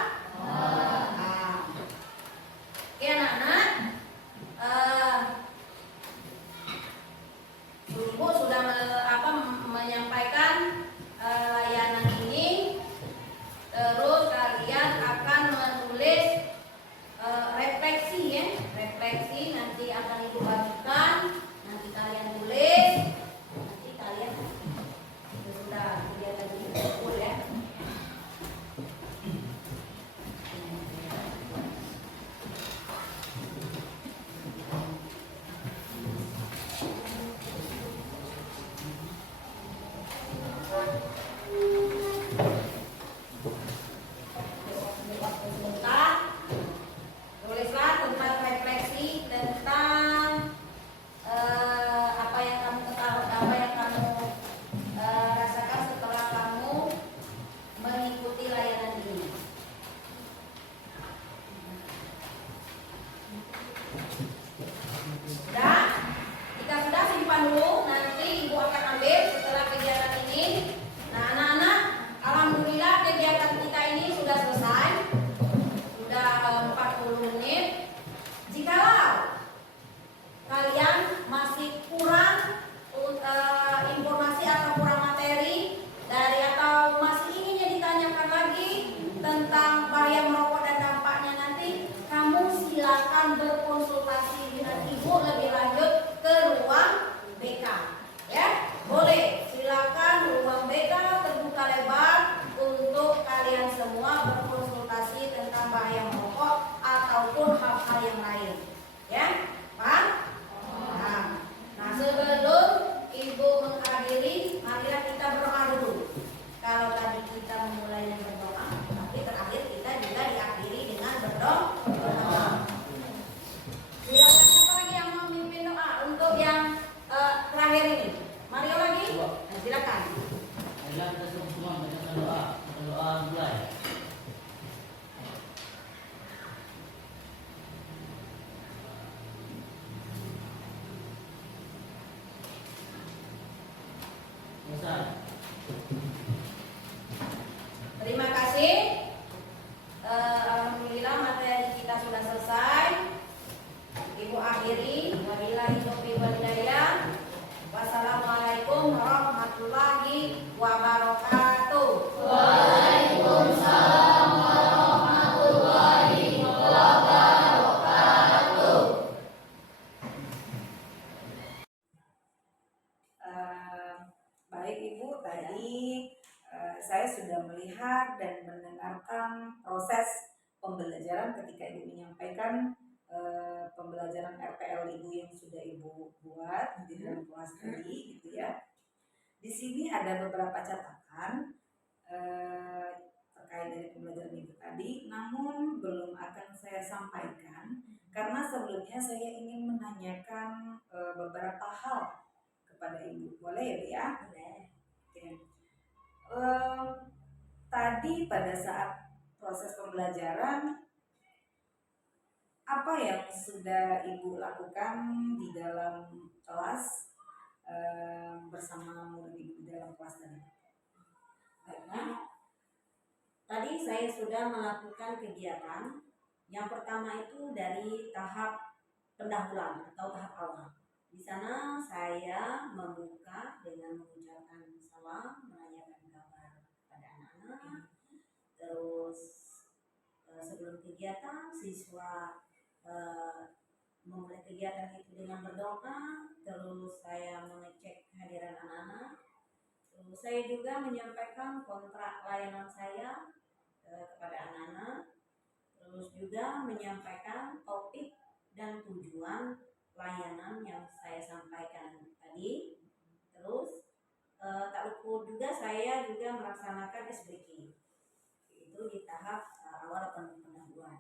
Sudah? Jika sudah, simpan dulu. Nanti ibu akan ambil setelah kegiatan ini. Nah, anak-anak, alhamdulillah kegiatan kita ini sudah selesai. Sudah 40 menit. Jikalau kalian masih kurang informasi atau kurang materi dari atau masih inginnya ditanyakan lagi tentang bahaya merokok dan dampaknya nanti, kamu silakan berkonsultasi dengan ibu lebih lanjut ke ruang BK. Ya, boleh. Silakan ruang BK terbuka lebar untuk kalian semua berkonsultasi tentang bahaya merokok ataupun hal-hal yang lain. Ya, paham? Nah, sebelum ibu mengakhiri, marilah kita berdoa dulu. Kalau tadi kita memulainya berdoa, tapi terakhir kita juga diakhiri dengan berdoa. Silakan, siapa lagi yang mau memimpin doa untuk yang terakhir ini? Mario lagi? Nah, silakan. Ayolah kita semua bacakan doa. Kita doa mulai. Selesai. Terima kasih. Alhamdulillah materi kita sudah selesai. Ibu akhiri. Wabillahi taufiq wal hidayah. Wassalamualaikum warahmatullahi wabarakatuh. Waalaikumsalam warahmatullahi wabarakatuh. Baik Ibu, tadi saya sudah melihat dan mendengarkan proses pembelajaran ketika Ibu menyampaikan pembelajaran RPL Ibu yang sudah Ibu buat di dalam kelas tadi, gitu ya. Di sini ada beberapa catatan terkait dari pembelajaran Ibu tadi, namun belum akan saya sampaikan karena sebelumnya saya ingin menanyakan beberapa hal kepada Ibu. Boleh ya Bu ya? Boleh. Oke. Tadi pada saat proses pembelajaran, apa yang sudah Ibu lakukan di dalam kelas bersama murid Ibu di dalam kelas tadi? Karena tadi saya sudah melakukan kegiatan. Yang pertama itu dari tahap pendahuluan atau tahap awal. Di sana saya membuka dengan mengucapkan salam, menanyakan kabar kepada anak-anak. Terus sebelum kegiatan siswa memulai kegiatan itu dengan berdoa. Terus saya mengecek kehadiran anak-anak. Terus saya juga menyampaikan kontrak layanan saya kepada anak-anak. Terus juga menyampaikan topik dan tujuan layanan yang saya sampaikan tadi. Terus tak lupa juga saya juga melaksanakan SBK. Itu di tahap awal pendahuluan.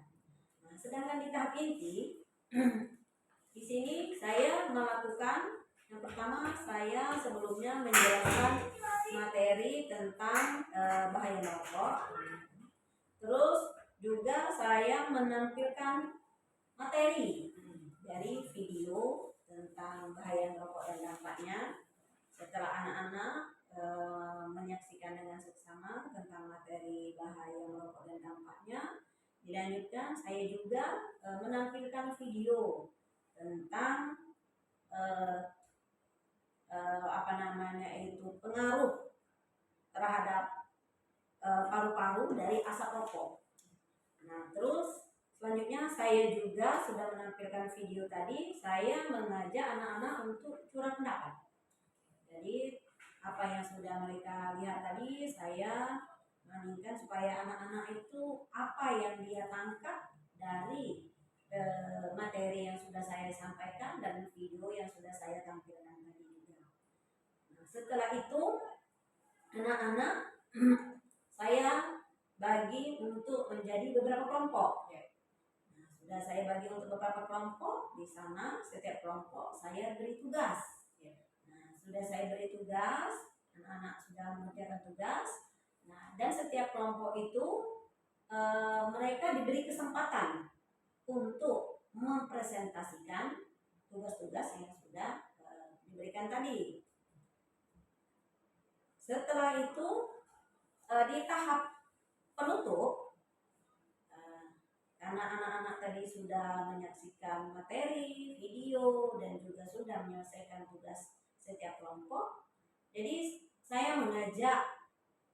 Nah, sedangkan di tahap inti di sini saya melakukan yang pertama, saya sebelumnya menjelaskan materi tentang bahaya merokok. Terus juga saya menampilkan materi dari video tentang bahaya merokok dan dampaknya. Setelah anak-anak menyaksikan dengan seksama tentang materi bahaya merokok dan dampaknya, dilanjutkan saya juga menampilkan video tentang pengaruh terhadap paru-paru dari asap rokok. Nah, terus selanjutnya saya juga sudah menampilkan video tadi, saya mengajak anak-anak untuk curah pendapat. Jadi apa yang sudah mereka lihat tadi, saya menginginkan supaya anak-anak itu apa yang dia tangkap dari materi yang sudah saya sampaikan dan video yang sudah saya tampilkan tadi juga. Nah, setelah itu anak-anak saya bagi untuk menjadi beberapa kelompok. Nah, sudah saya bagi untuk beberapa kelompok. Di sana setiap kelompok saya beri tugas. Nah, sudah saya beri tugas, anak-anak sudah mengerjakan tugas. Nah, dan setiap kelompok itu mereka diberi kesempatan untuk mempresentasikan tugas-tugas yang sudah diberikan tadi. Setelah itu di tahap penutup, karena anak-anak tadi sudah menyaksikan materi, video, dan juga sudah menyelesaikan tugas setiap kelompok, jadi saya mengajak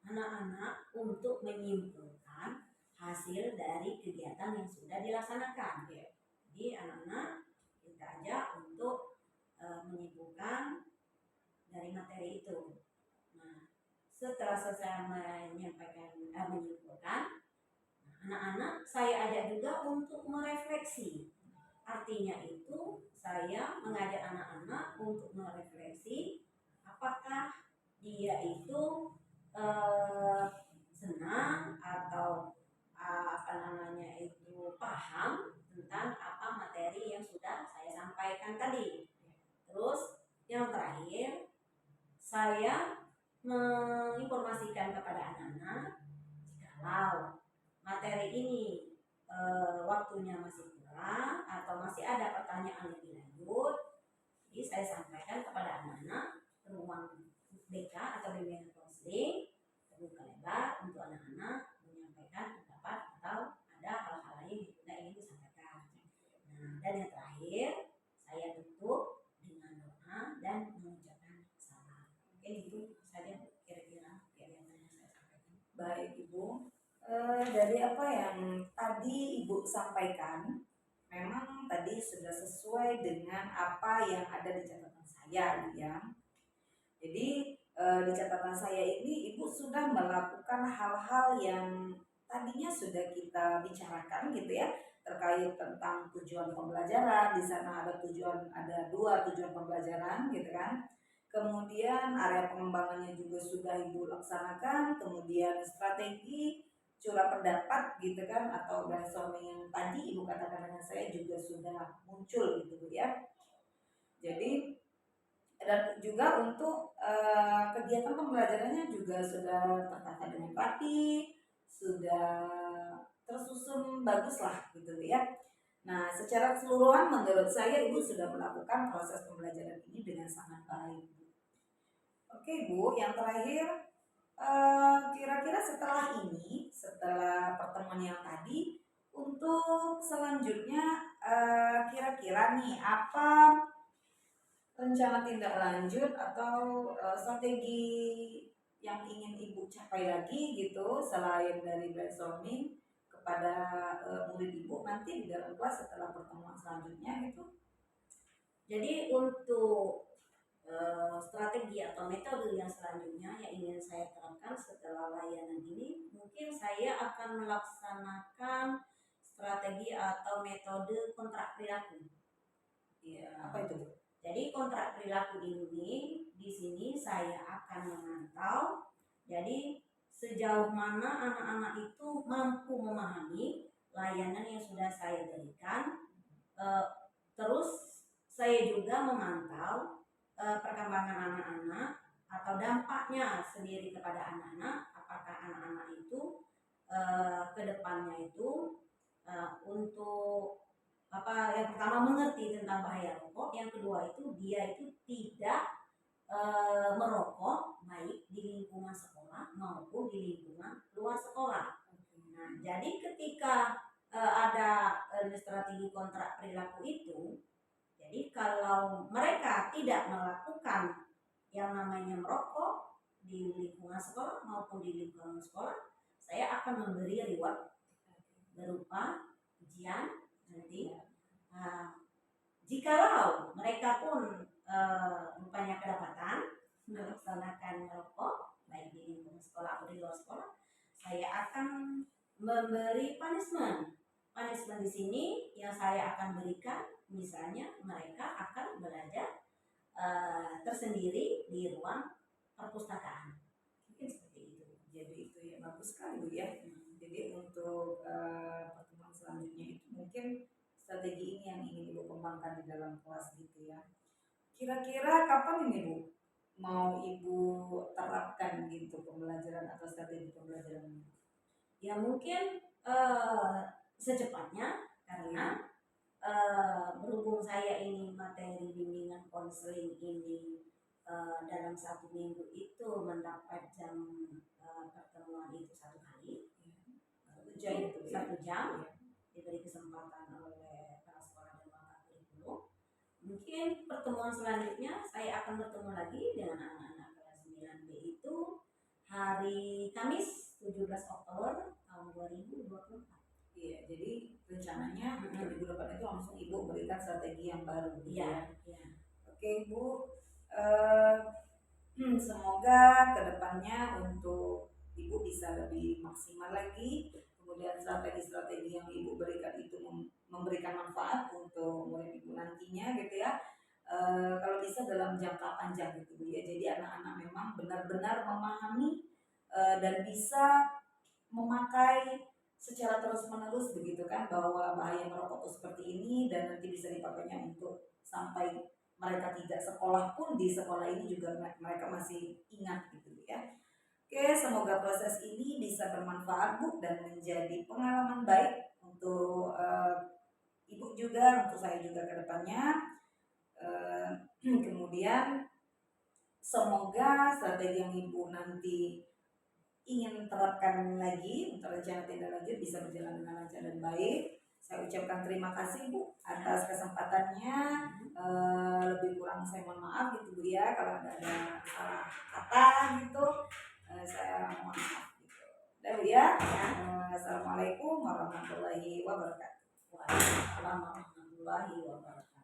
anak-anak untuk menyimpulkan hasil dari kegiatan yang sudah dilaksanakan. Jadi anak-anak kita ajak untuk menyimpulkan dari materi itu. Nah, setelah selesai menyimpulkan, anak-anak saya ajak juga untuk merefleksi. Artinya itu saya mengajak anak-anak untuk merefleksi apakah dia itu senang atau paham tentang apa materi yang sudah saya sampaikan tadi. Terus yang terakhir, saya menginformasikan kepada anak-anak jikalau materi ini waktunya masih kurang atau masih ada pertanyaan lebih lanjut, jadi saya sampaikan kepada anak-anak ruang BK atau bimbingan konseling terbuka lebar untuk anak-anak menyampaikan pendapat atau ada hal-hal lain yang tidak ingin disampaikan. Nah, dan yang terakhir saya tutup dengan doa dan mengucapkan salam. Mungkin itu saja kira-kira kegiatan yang saya sampaikan. Baik Ibu, dari apa yang tadi Ibu sampaikan, memang tadi sudah sesuai dengan apa yang ada di catatan saya, ya. Jadi di catatan saya ini Ibu sudah melakukan hal-hal yang tadinya sudah kita bicarakan gitu ya, terkait tentang tujuan pembelajaran. Di sana ada dua tujuan pembelajaran gitu kan. Kemudian area pengembangannya juga sudah Ibu laksanakan, kemudian strategi curah pendapat gitu kan atau brainstorming yang tadi Ibu katakan dengan saya juga sudah muncul gitu ya. Jadi dan juga untuk kegiatan pembelajarannya juga sudah tertata dengan rapi, sudah tersusun bagus lah gitu ya. Nah, secara keseluruhan menurut saya Ibu sudah melakukan proses pembelajaran ini dengan sangat baik. Oke Bu, yang terakhir kira-kira setelah pertemuan yang tadi, untuk selanjutnya kira-kira nih apa rencana tindak lanjut atau strategi yang ingin Ibu capai lagi gitu selain dari brainstorming kepada murid Ibu nanti di dalam kelas setelah pertemuan selanjutnya gitu. Jadi untuk strategi atau metode yang selanjutnya yang ingin saya terapkan setelah layanan ini, mungkin saya akan melaksanakan strategi atau metode kontrak perilaku. Ya, apa itu? Jadi kontrak perilaku ini di sini saya akan memantau. Jadi sejauh mana anak-anak itu mampu memahami layanan yang sudah saya berikan. Terus saya juga memantau perkembangan anak-anak atau dampaknya sendiri kepada anak-anak. Apakah anak-anak itu ke depannya itu untuk yang pertama mengerti tentang bahaya rokok, yang kedua itu dia itu tidak merokok baik di lingkungan sekolah maupun di lingkungan luar sekolah. Nah, jadi ketika ada strategi kontrak perilaku itu, jadi kalau mereka tidak melakukan yang namanya merokok di lingkungan sekolah maupun di lingkungan sekolah, saya akan memberi reward berupa ujian nanti. Jikalau mereka pun rupanya kedapatan melaksanakan merokok baik di lingkungan sekolah atau di luar sekolah, saya akan memberi punishment. Punishment di sini yang saya akan berikan, misalnya mereka akan belajar tersendiri di ruang perpustakaan. Mungkin seperti itu. Jadi itu ya bagus sekali Bu ya. Jadi untuk pertemuan selanjutnya itu mungkin strategi ini yang ingin Ibu kembangkan di dalam kelas gitu ya. Kira-kira kapan ini Bu mau Ibu terapkan gitu pembelajaran atau strategi pembelajaran ini? Ya mungkin secepatnya, karena berhubung berhubung saya ini materi bimbingan konseling ini dalam 1 minggu itu mendapat jam pertemuan itu 1 kali, 1 jam diberi kesempatan oleh kepala sekolah dan bapak kurikulum. Mungkin pertemuan selanjutnya saya akan bertemu lagi dengan anak-anak kelas 9B itu hari Kamis 17 Oktober tahun 2024. Iya, jadi rencananya minggu depan itu langsung Ibu berikan strategi yang baru. Iya. Oke Bu, semoga kedepannya untuk Ibu bisa lebih maksimal lagi. Kemudian strategi-strategi yang Ibu berikan itu memberikan manfaat untuk murid Ibu nantinya gitu ya. Kalau bisa dalam jangka panjang gitu Bu ya. Jadi anak-anak memang benar-benar memahami dan bisa memakai secara terus-menerus begitu kan, bahwa bahaya merokok itu seperti ini dan nanti bisa dipakainya untuk sampai mereka tidak sekolah pun di sekolah ini juga mereka masih ingat gitu ya. Oke, semoga proses ini bisa bermanfaat Bu dan menjadi pengalaman baik untuk Ibu juga, untuk saya juga ke depannya. Kemudian semoga strategi yang Ibu nanti ingin terapkan lagi untuk rencana tindak lanjut bisa berjalan dengan lancar dan baik. Saya ucapkan terima kasih Bu atas kesempatannya. Lebih kurang saya mohon maaf gitu Bu ya, kalau ada salah kata gitu saya mohon maaf gitu. Dan Bu ya, Assalamualaikum warahmatullahi wabarakatuh. Waalaikumsalam warahmatullahi wabarakatuh.